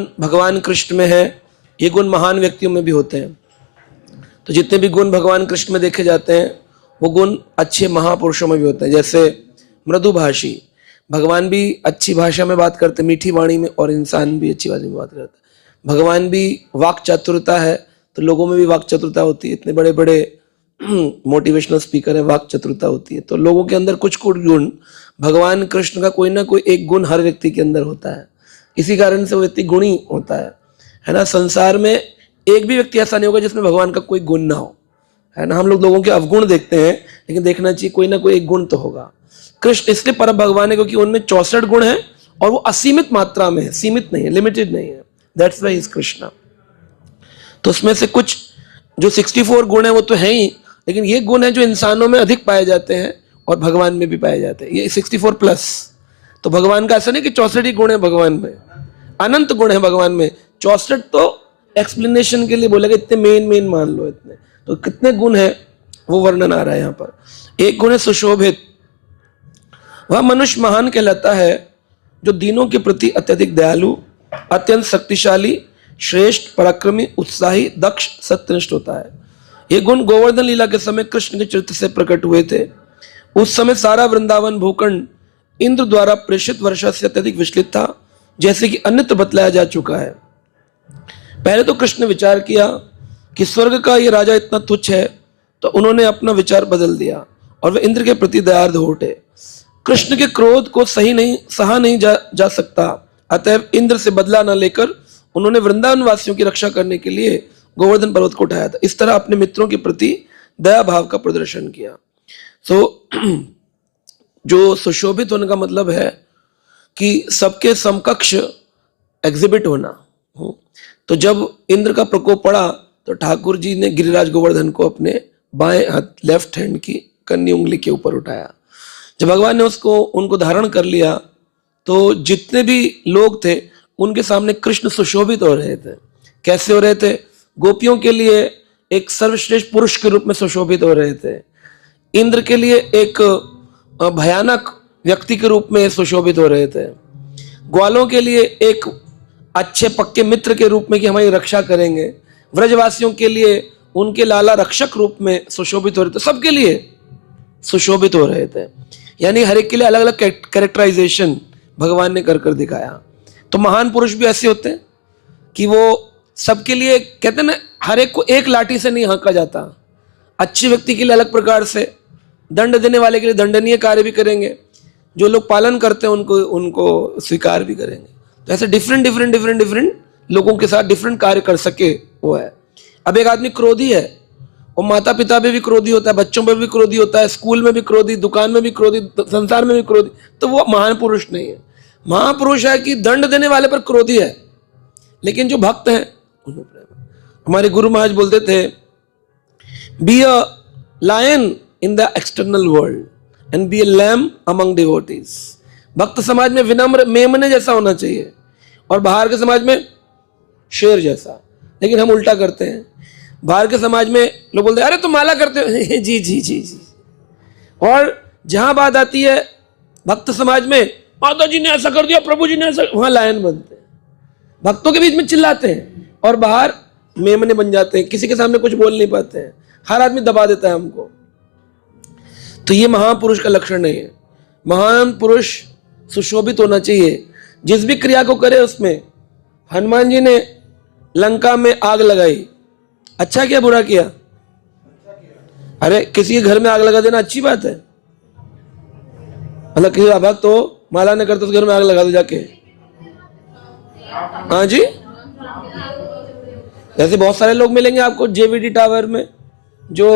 गुण भगवान कृष्ण में है, ये गुण महान व्यक्तियों में भी होते हैं। तो जितने भी गुण भगवान कृष्ण में देखे जाते हैं वो गुण अच्छे महापुरुषों में भी होते हैं। जैसे मृदुभाषी, भगवान भी अच्छी भाषा में बात करते, मीठी वाणी में, और इंसान भी अच्छी वाणी में बात करता है। भगवान भी वाक चातुरता है, तो लोगों में भी वाक चतुरता होती है। इतने बड़े बड़े मोटिवेशनल स्पीकर है, वाक चतुरता होती है। तो लोगों के अंदर कुछ कुछ गुण, भगवान कृष्ण का कोई ना कोई एक गुण हर व्यक्ति के अंदर होता है। इसी कारण से वो व्यक्ति गुणी होता है ना। संसार में एक भी व्यक्ति ऐसा नहीं होगा जिसमें भगवान का कोई गुण ना हो, है ना। हम लोग लोगों के अवगुण देखते हैं, लेकिन देखना चाहिए कोई ना कोई एक गुण तो होगा। कृष्ण इसलिए परम भगवान है क्योंकि उनमें 64 गुण हैं और वो असीमित मात्रा में है, सीमित नहीं है, लिमिटेड नहीं है। That's why is Krishna. तो उसमें से कुछ जो 64 गुण है वो तो है ही, लेकिन ये गुण है जो इंसानों में अधिक पाए जाते हैं और भगवान में भी पाए जाते हैं, ये 64 प्लस। तो भगवान का ऐसा नहीं कि 64 ही गुण है भगवान में, अनंत गुण है भगवान में। 64 तो एक्सप्लेनेशन के लिए बोलेगा, इतने मेन मान लो इतने। तो कितने गुण है वो वर्णन आ रहा है यहाँ पर। एक गुण है सुशोभित। वह मनुष्य महान कहलाता है जो दीनों के प्रति अत्यधिक दयालु, अत्यंत शक्तिशाली, श्रेष्ठ, पराक्रमी, उत्साही, दक्ष, सत्यनिष्ठ होता है। ये गुण गोवर्धन लीला के समय कृष्ण के चरित्र से प्रकट हुए थे। उस समय सारा वृंदावन भूखंड इंद्र द्वारा प्रेषित वर्षा से अत्यधिक विचलित था, जैसे कि अन्यत्र बतलाया जा चुका है। पहले तो कृष्ण ने विचार किया कि स्वर्ग का ये राजा इतना तुच्छ है, तो उन्होंने अपना विचार बदल दिया और वे इंद्र के प्रति दयार्द हो उठे। कृष्ण के क्रोध को सहा नहीं जा सकता, अतएव इंद्र से बदला न लेकर उन्होंने वृंदावन वासियों की रक्षा करने के लिए गोवर्धन पर्वत को उठाया था। इस तरह अपने मित्रों के प्रति दया भाव का प्रदर्शन किया। जो सुशोभित होने का मतलब है कि सबके समकक्ष एग्जिबिट होना। तो जब इंद्र का प्रकोप पड़ा तो ठाकुर जी ने गिरिराज गोवर्धन को अपने बाएं हाथ, लेफ्ट हैंड की कन्नी उंगली के ऊपर उठाया। जब भगवान ने उनको धारण कर लिया तो जितने भी लोग थे उनके सामने कृष्ण सुशोभित हो रहे थे। कैसे हो रहे थे? गोपियों के लिए एक सर्वश्रेष्ठ पुरुष के रूप में सुशोभित हो रहे थे, इंद्र के लिए एक भयानक व्यक्ति के रूप में सुशोभित हो रहे थे, ग्वालों के लिए एक अच्छे पक्के मित्र के रूप में कि हमारी रक्षा करेंगे, व्रजवासियों के लिए उनके लाला रक्षक रूप में सुशोभित हो रहे थे, सबके लिए सुशोभित हो रहे थे। यानी हर एक के लिए अलग अलग कैरेक्टराइजेशन भगवान ने कर कर दिखाया। तो महान पुरुष भी ऐसे होते हैं कि वो सबके लिए, कहते हैं ना, हर एक को एक लाठी से नहीं हाँका जाता। अच्छे व्यक्ति के लिए अलग प्रकार से, दंड देने वाले के लिए दंडनीय कार्य भी करेंगे, जो लोग पालन करते हैं उनको स्वीकार भी करेंगे। तो ऐसे डिफरेंट लोगों के साथ डिफरेंट कार्य कर सके वो है। अब एक आदमी क्रोधी है, वो माता पिता पे भी क्रोधी होता है, बच्चों पे भी क्रोधी होता है, स्कूल में भी क्रोधी, दुकान में भी क्रोधी, संसार में भी क्रोधी, तो वो महान पुरुष नहीं है। महापुरुष है कि दंड देने वाले पर क्रोधी है, लेकिन जो भक्त हैं उन्हें प्रेम। हमारे गुरु महाराज बोलते थे, be a lion in the external world and be a lamb among devotees. भक्त समाज में विनम्र मेमने जैसा होना चाहिए और बाहर के समाज में शेर जैसा। लेकिन हम उल्टा करते हैं, बाहर के समाज में लोग बोलते हैं अरे तुम माला करते हो जी जी जी जी, और जहां बात आती है भक्त समाज में, माता जी ने ऐसा कर दिया, प्रभु जी ने ऐसा, वहां लायन बनते हैं, भक्तों के बीच में चिल्लाते हैं और बाहर मेमने बन जाते हैं, किसी के सामने कुछ बोल नहीं पाते हैं, हर आदमी दबा देता है हमको। तो ये महापुरुष का लक्षण नहीं है। महान पुरुष सुशोभित होना चाहिए, जिस भी क्रिया को करे उसमें। हनुमान जी ने लंका में आग लगाई, अच्छा किया बुरा किया? अरे किसी के घर में आग लगा देना अच्छी बात है? मतलब किसी अभक्त तो माला ने करते उस घर में आग लगा दो जाके, हाँ जी। ऐसे बहुत सारे लोग मिलेंगे आपको जेवीडी टावर में जो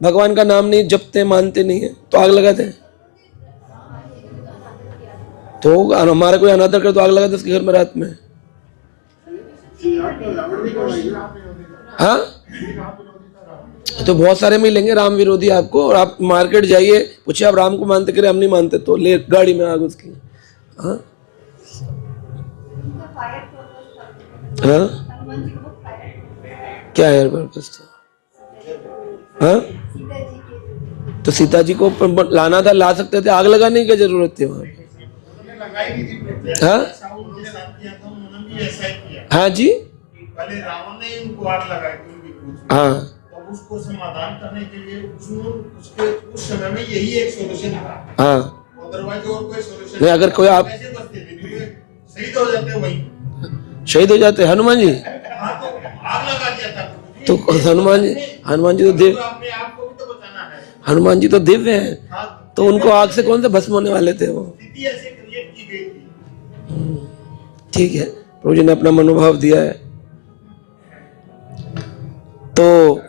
भगवान का नाम नहीं जपते, मानते नहीं है, तो आग लगाते हैं। तो हमारा कोई अनादर कर तो आग लगा दे उसके घर में रात में। हाँ, तो बहुत सारे मिलेंगे राम विरोधी आपको, और आप मार्केट जाइए, पूछिए आप राम को मानते, करे हम नहीं मानते, तो ले गाड़ी में आग उसकी। हाँ हाँ, क्या है पर्पस था? हाँ, तो सीता जी को लाना था, ला सकते थे, आग लगाने की जरूरत थी वहां। हाँ हाँ जी, पहले रावण ने उनको आग लगाई थी उनकी पूंछ में, हाँ तो उसको समाधान करने के लिए उसके उस समय में यही एक सोल्यूशन था, हाँ। अदरवाइज और कोई सोल्यूशन नहीं, अगर कोई आप कैसे बचते थे, क्योंकि शहीद हो जाते वही। शहीद हो जाते हनुमान जी, हाँ, तो आग लगा दिया था तो हनुमान जी तो तो अपने आप को भी तो बचाना है। हनुमान जी तो दिव्य हैं, हाँ, तो उनको आग से कौन से भस्म होने वाले थे वो। स्थिति ऐसे क्रिएट की गई थी। ठीक है, प्रभु जी ने अपना मनोभाव दिया है। तो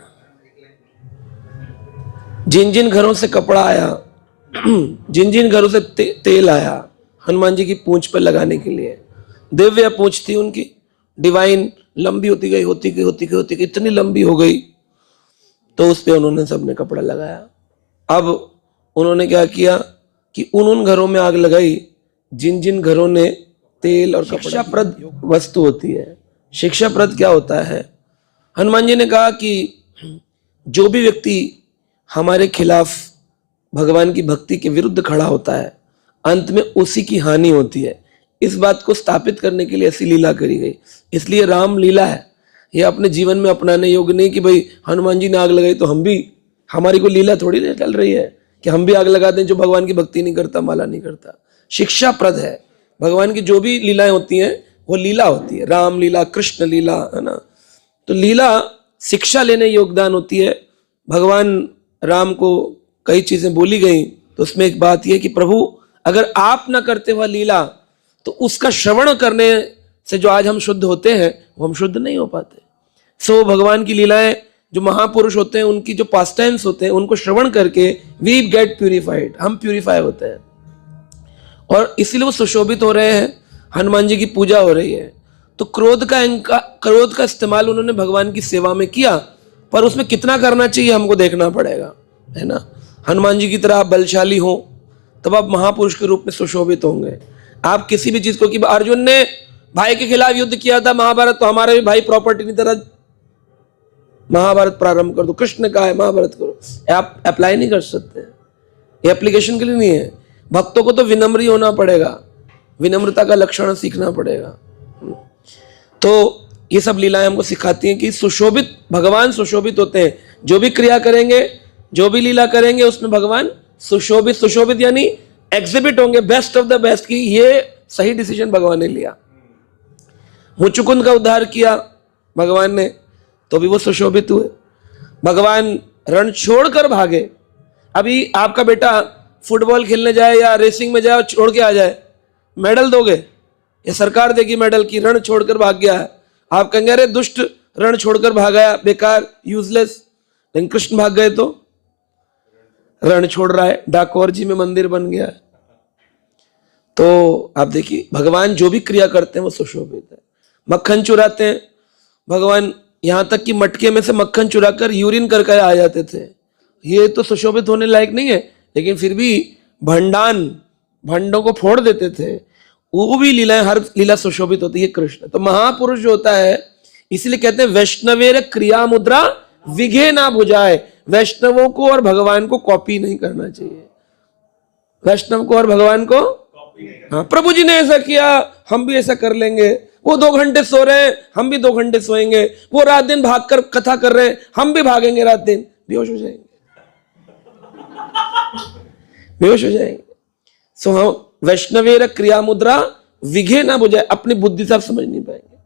जिन जिन घरों से कपड़ा आया, जिन जिन घरों से तेल आया हनुमान जी की पूंछ पर लगाने के लिए, दिव्य पूंछ थी उनकी, डिवाइन, लंबी होती गई होती गई होती गई होती गई, इतनी लंबी हो गई, तो उस पर उन्होंने सबने कपड़ा लगाया। अब उन्होंने क्या किया कि उन घरों में आग लगाई जिन जिन घरों ने तेल और कपड़ा। शिक्षाप्रद वस्तु होती है। शिक्षाप्रद क्या होता है? हनुमान जी ने कहा कि जो भी व्यक्ति हमारे खिलाफ भगवान की भक्ति के विरुद्ध खड़ा होता है, अंत में उसी की हानि होती है। इस बात को स्थापित करने के लिए ऐसी लीला करी गई। इसलिए राम लीला है, ये अपने जीवन में अपनाने योग्य नहीं कि भाई हनुमान जी ने आग लगाई तो हम भी, हमारी कोई लीला थोड़ी नहीं चल रही है कि हम भी आग लगा दें जो भगवान की भक्ति नहीं करता, माला नहीं करता। शिक्षाप्रद है। भगवान की जो भी लीलाएं होती हैं वो लीला होती है, राम लीला, कृष्ण लीला, है ना। तो लीला शिक्षा लेने योगदान होती है। भगवान राम को कई चीजें बोली गई, तो उसमें एक बात यह कि प्रभु अगर आप ना करते हुआ लीला, तो उसका श्रवण करने से जो आज हम शुद्ध होते हैं वो हम शुद्ध नहीं हो पाते। सो भगवान की लीलाएं, जो महापुरुष होते हैं उनकी जो पास्ट टाइम्स होते हैं, उनको श्रवण करके वी गेट प्यूरिफाइड, हम प्यूरिफाई होते हैं, और इसीलिए वो सुशोभित हो रहे हैं। हनुमान जी की पूजा हो रही है। तो क्रोध का इस्तेमाल उन्होंने भगवान की सेवा में किया, पर उसमें कितना करना चाहिए हमको देखना पड़ेगा, है ना। हनुमान जी की तरह आप बलशाली हो तब आप महापुरुष के रूप में सुशोभित होंगे। आप किसी भी चीज को, कि अर्जुन ने भाई के खिलाफ युद्ध किया था महाभारत, तो हमारे भी भाई प्रॉपर्टी की तरह महाभारत प्रारंभ कर दो, कृष्ण का है महाभारत करो, आप अप्लाई नहीं कर सकते। ये एप्लीकेशन के लिए नहीं है। भक्तों को तो विनम्र होना पड़ेगा, विनम्रता का लक्षण सीखना पड़ेगा। तो ये सब लीलाएं हमको सिखाती हैं कि सुशोभित, भगवान सुशोभित होते हैं। जो भी क्रिया करेंगे, जो भी लीला करेंगे, उसमें भगवान सुशोभित, सुशोभित यानी एग्जिबिट होंगे, बेस्ट ऑफ द बेस्ट की ये सही डिसीजन भगवान ने लिया। मुचुकुंद का उद्धार किया भगवान ने, तो भी वो सुशोभित हुए। भगवान रण छोड़कर भागे। अभी आपका बेटा फुटबॉल खेलने जाए या रेसिंग में जाए और छोड़ के आ जाए, मेडल दोगे? ये सरकार देगी मेडल की रण छोड़कर भाग गया है। आप कहेंगे अरे दुष्ट, रण छोड़कर भागा, बेकार, यूजलेस। लेकिन कृष्ण भाग गए तो रण छोड़ रहा है, डाकोर जी में मंदिर बन गया है। तो आप देखिए भगवान जो भी क्रिया करते हैं वो सुशोभित है। मक्खन चुराते हैं भगवान, यहां तक कि मटके में से मक्खन चुराकर यूरिन करके आ जाते थे। ये तो सुशोभित होने लायक नहीं है, लेकिन फिर भी भंडों को फोड़ देते थे। वो भी लीलाएं, हर लीला सुशोभित होती है। कृष्ण तो महापुरुष जो होता है, इसलिए कहते हैं वैष्णवेर क्रिया मुद्रा विघे ना बुझाए। वैष्णवों को और भगवान को कॉपी नहीं करना चाहिए। वैष्णव को और भगवान को, हाँ, प्रभु जी ने ऐसा किया हम भी ऐसा कर लेंगे। वो 2 घंटे सो रहे हैं हम भी 2 घंटे सोएंगे। वो रात दिन भागकर कथा कर रहे हैं हम भी भागेंगे, रात दिन बेहोश हो जाएंगे, बेहोश हो जाएंगे। सो हम वैष्णवेर क्रिया मुद्रा विघे ना बुझाए, अपनी बुद्धि से आप समझ नहीं पाएंगे।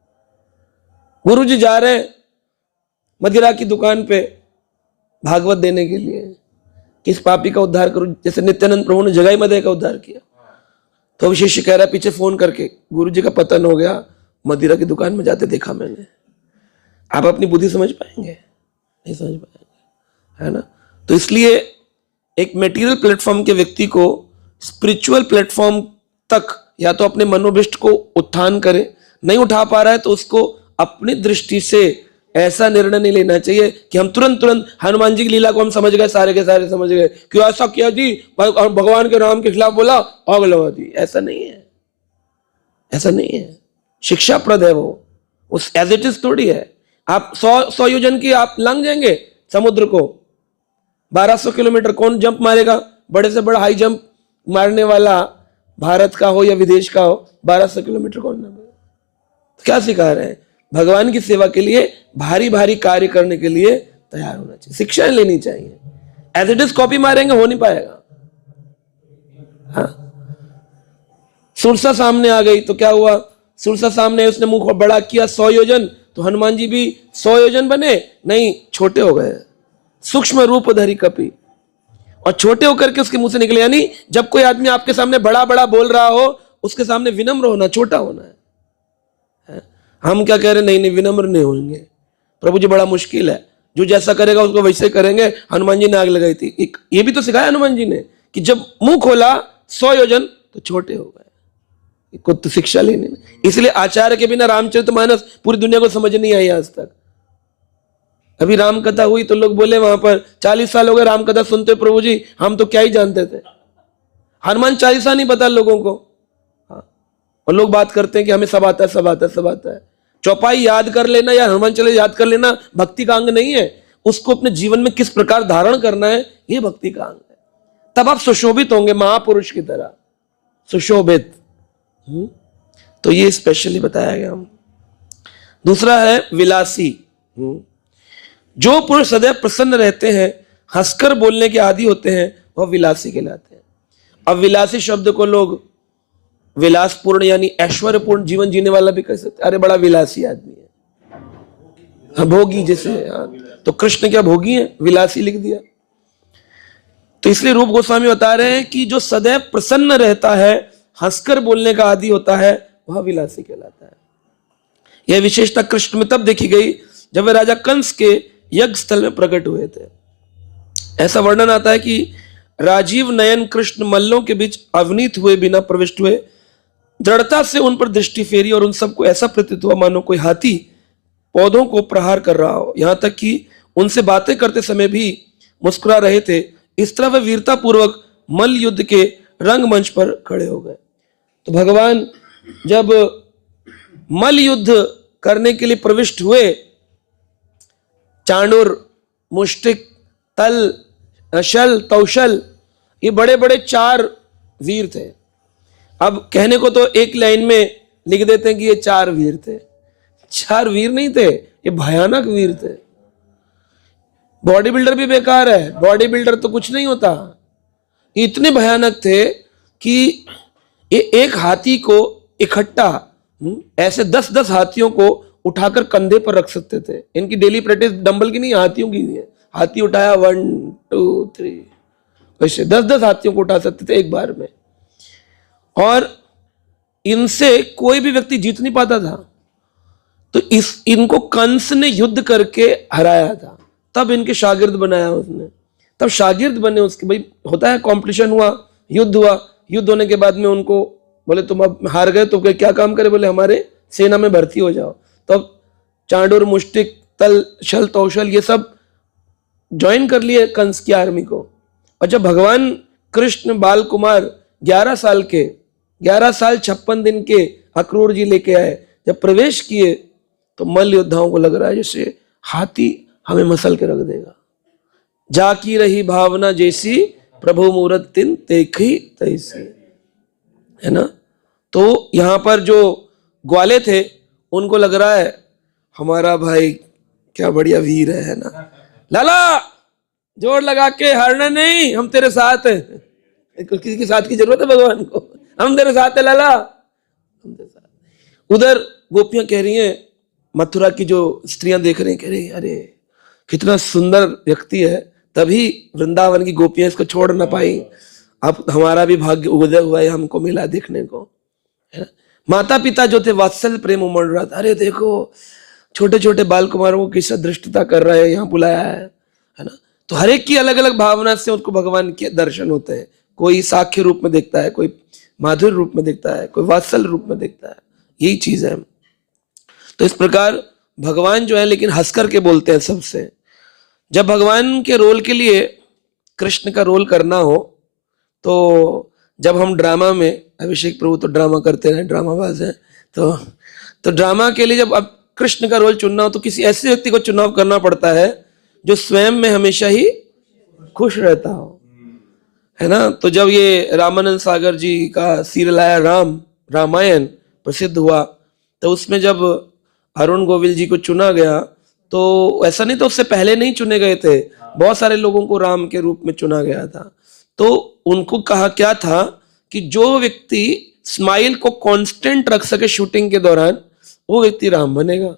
गुरु जी जा रहे हैं मदिरा की दुकान पे भागवत देने के लिए, किस पापी का उद्धार करूं। जैसे नित्यानंद प्रभु ने जगाई मदय का उद्धार किया, तो अभी शिष्य कह रहा है पीछे फोन करके, गुरु जी का पतन हो गया, मदिरा की दुकान में जाते देखा मैंने। आप अपनी बुद्धि समझ पाएंगे? नहीं समझ पाएंगे, है ना। तो इसलिए एक मटेरियल प्लेटफॉर्म के व्यक्ति को स्पिरिचुअल प्लेटफॉर्म तक या तो अपने मनोभिष्ट को उत्थान करे, नहीं उठा पा रहा है तो उसको अपनी दृष्टि से ऐसा निर्णय नहीं लेना चाहिए कि हम तुरंत हनुमान जी की लीला को हम समझ गए, सारे के सारे समझ गए, क्यों ऐसा किया जी, भगवान के नाम के खिलाफ बोला, आग लगा दी। ऐसा नहीं है, ऐसा नहीं है। शिक्षाप्रद है वो, उस एज इट इज थोड़ी है। आप 100 योजन की आप लंघ जाएंगे समुद्र को, 1200 किलोमीटर कौन जंप मारेगा? बड़े से बड़ा हाई जंप मारने वाला भारत का हो या विदेश का हो, 1200 किलोमीटर कौन ना मारे? क्या सिखा रहे हैं? भगवान की सेवा के लिए भारी भारी कार्य करने के लिए तैयार होना चाहिए, शिक्षाएं लेनी चाहिए। एज इट इज कॉपी मारेंगे हो नहीं पाएगा। हाँ, सुरसा सामने आ गई तो क्या हुआ, सुरसा सामने उसने मुंह को बड़ा किया 100 योजन, तो हनुमान जी भी 100 योजन बने नहीं, छोटे हो गए। सूक्ष्म रूप धरी कपि, और छोटे होकर के उसके मुंह से निकले। यानी जब कोई आदमी आपके सामने बड़ा बड़ा बोल रहा हो, उसके सामने विनम्र होना, छोटा होना है। हम क्या कह रहे, नहीं नहीं विनम्र नहीं होंगे, प्रभु जी बड़ा मुश्किल है, जो जैसा करेगा उसको वैसे करेंगे। हनुमान जी ने आग लगाई थी, ये भी तो सिखाया हनुमान जी ने कि जब मुंह खोला 100 योजन तो छोटे हो गए। कुछ तो शिक्षा लेनी, इसलिए आचार्य के बिना रामचरितमानस पूरी दुनिया को समझ नहीं आई आज तक। अभी राम कथा हुई तो लोग बोले वहां पर 40 साल हो गए राम कथा सुनते, प्रभु जी हम तो क्या ही जानते थे। हनुमान चालीसा नहीं पता लोगों को। हाँ, और लोग बात करते हैं कि हमें सब आता है, सब आता है, सब आता है। चौपाई याद कर लेना या हनुमान चालीसा याद कर लेना भक्ति का अंग नहीं है, उसको अपने जीवन में किस प्रकार धारण करना है ये भक्ति का अंग है। तब आप सुशोभित होंगे महापुरुष की तरह, सुशोभित। तो ये स्पेशली बताया गया। दूसरा है विलासी। जो पुरुष सदैव प्रसन्न रहते हैं, हंसकर बोलने के आदी होते हैं, वह विलासी कहलाते हैं। अब विलासी शब्द को लोग विलासपूर्ण यानी ऐश्वर्यपूर्ण जीवन जीने वाला भी कह सकते, अरे बड़ा विलासी आदमी है, हाँ, भोगी जैसे। हाँ, तो कृष्ण क्या भोगी है, विलासी लिख दिया। तो इसलिए रूप गोस्वामी बता रहे हैं कि जो सदैव प्रसन्न रहता है, हंसकर बोलने का आदी होता है, वह विलासी कहलाता है। यह विशेषता कृष्ण में तब देखी गई जब वे राजा कंस के यज्ञ स्थल में प्रकट हुए थे। ऐसा वर्णन आता है कि राजीव नयन कृष्ण मल्लों के बीच अवनीत हुए बिना प्रविष्ट हुए, दृढ़ता से उन पर दृष्टि फेरी और उन सबको ऐसा प्रतीत हुआ मानो कोई हाथी पौधों को प्रहार कर रहा हो। यहां तक कि उनसे बातें करते समय भी मुस्कुरा रहे थे। इस तरह वे वीरता पूर्वक मल्ल युद्ध के रंगमंच पर खड़े हो गए। तो भगवान जब मल्ल युद्ध करने के लिए प्रविष्ट हुए, चांडुर, मुष्टिक, तल, शल, तौशल, ये बड़े बड़े 4 वीर थे। अब कहने को तो एक लाइन में लिख देते हैं कि ये 4 वीर थे, 4 वीर नहीं थे, ये भयानक वीर थे। बॉडी बिल्डर भी बेकार है, बॉडी बिल्डर तो कुछ नहीं होता। इतने भयानक थे कि ये एक हाथी को इकट्ठा ऐसे 10-10 हाथियों को उठाकर कंधे पर रख सकते थे। इनकी डेली प्रैक्टिस डंबल की नहीं, हाथियों की है। हाथी उठाया 1 2 3, वैसे 10-10 हाथियों को उठा सकते थे एक बार में, और इनसे कोई भी व्यक्ति जीत नहीं पाता था। तो इनको कंस ने युद्ध करके हराया था, तब इनके शागिर्द बनाया उसने। तब शागिर्द बने उसके, भाई होता है कॉम्पिटिशन हुआ, युद्ध हुआ, युद्ध होने के बाद में उनको बोले तुम अब हार गए तो क्या काम करे, बोले हमारे सेना में भर्ती हो जाओ। तो चांडुर, मुष्टिक, तल, शल, तौशल ये सब ज्वाइन कर लिए कंस की आर्मी को। और जब भगवान कृष्ण बाल कुमार 11 साल के, 11 साल 56 दिन के अक्रूर जी लेके आए, जब प्रवेश किए तो मल्ल योद्धाओं को लग रहा है जैसे हाथी हमें मसल के रख देगा। जाकी रही भावना जैसी, प्रभु मूरत तिन देखी तैसी, है ना। तो यहां पर जो ग्वाले थे उनको लग रहा है हमारा भाई क्या बढ़िया वीर है ना, लाला जोर लगा के हारना नहीं, हम तेरे साथ हैं। किसी के साथ की जरूरत है भगवान को, हम तेरे साथ है लाला, हम तेरे साथ। उधर गोपियां कह रही हैं, मथुरा की जो स्त्रियां देख रही हैं, कह रही अरे कितना सुंदर व्यक्ति है, तभी वृंदावन की गोपियां इसको छोड़ ना पाई। अब हमारा भी भाग्य उदय हुआ है, हमको मिला देखने को। माता पिता जो थे वात्सल्य प्रेम उमड़ रहा था, अरे देखो छोटे छोटे बाल कुमारों को किस दृष्टता कर रहा है, यहाँ बुलाया है ना। तो हर एक की अलग अलग भावना से उसको भगवान के दर्शन होते हैं। कोई साख्य रूप में देखता है, कोई माधुर्य रूप में देखता है, कोई वात्सल्य रूप में देखता है, यही चीज है। तो इस प्रकार भगवान जो है लेकिन हंस करके बोलते हैं सबसे। जब भगवान के रोल के लिए कृष्ण का रोल करना हो, तो जब हम ड्रामा में, अभिषेक प्रभु तो ड्रामा करते हैं, ड्रामाबाज हैं, तो ड्रामा के लिए जब अब कृष्ण का रोल चुनना हो तो किसी ऐसे व्यक्ति को चुनाव करना पड़ता है जो स्वयं में हमेशा ही खुश रहता हो, है ना। तो जब ये रामानंद सागर जी का सीरियल आया रामायण प्रसिद्ध हुआ, तो उसमें जब अरुण गोविल जी को चुना गया, तो ऐसा नहीं तो उससे पहले नहीं चुने गए थे, बहुत सारे लोगों को राम के रूप में चुना गया था। तो उनको कहा क्या था कि जो व्यक्ति स्माइल को कांस्टेंट रख सके शूटिंग के दौरान, वो व्यक्ति राम बनेगा।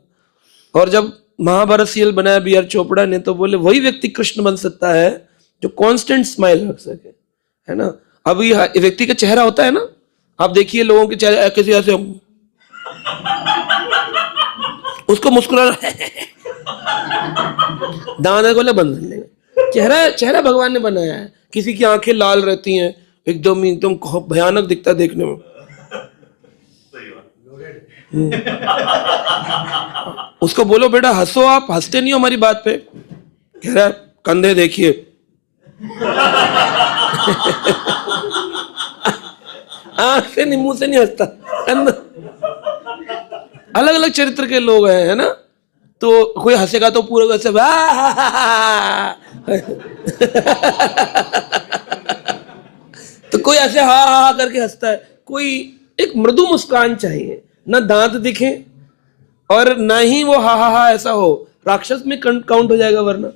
और जब महाभारत सीरियल बनाया बी आर चोपड़ा ने, तो बोले वही व्यक्ति कृष्ण बन सकता है जो कांस्टेंट स्माइल रख सके, है ना। अब ये व्यक्ति का चेहरा होता है ना, आप देखिए लोगों के चेहरे कैसे ऐसे, उसको मुस्कुराना दांत बोले बंद कर लेगा। चेहरा भगवान ने बनाया है। किसी की आंखें लाल रहती हैं, एकदम एकदम भयानक दिखता है देखने में। उसको बोलो बेटा हंसो, आप हंसते नहीं हो हमारी बात पे। कह रहा कंधे देखिए आंख से नहीं, मुंह से नहीं हंसता। अलग अलग चरित्र के लोग हैं, है ना। तो कोई हंसेगा तो पूरा वैसे तो कोई ऐसे हा हा करके हंसता है। कोई एक मृदु मुस्कान चाहिए, ना दांत दिखे और ना ही वो हा ऐसा हो, राक्षस में काउंट हो जाएगा वरना।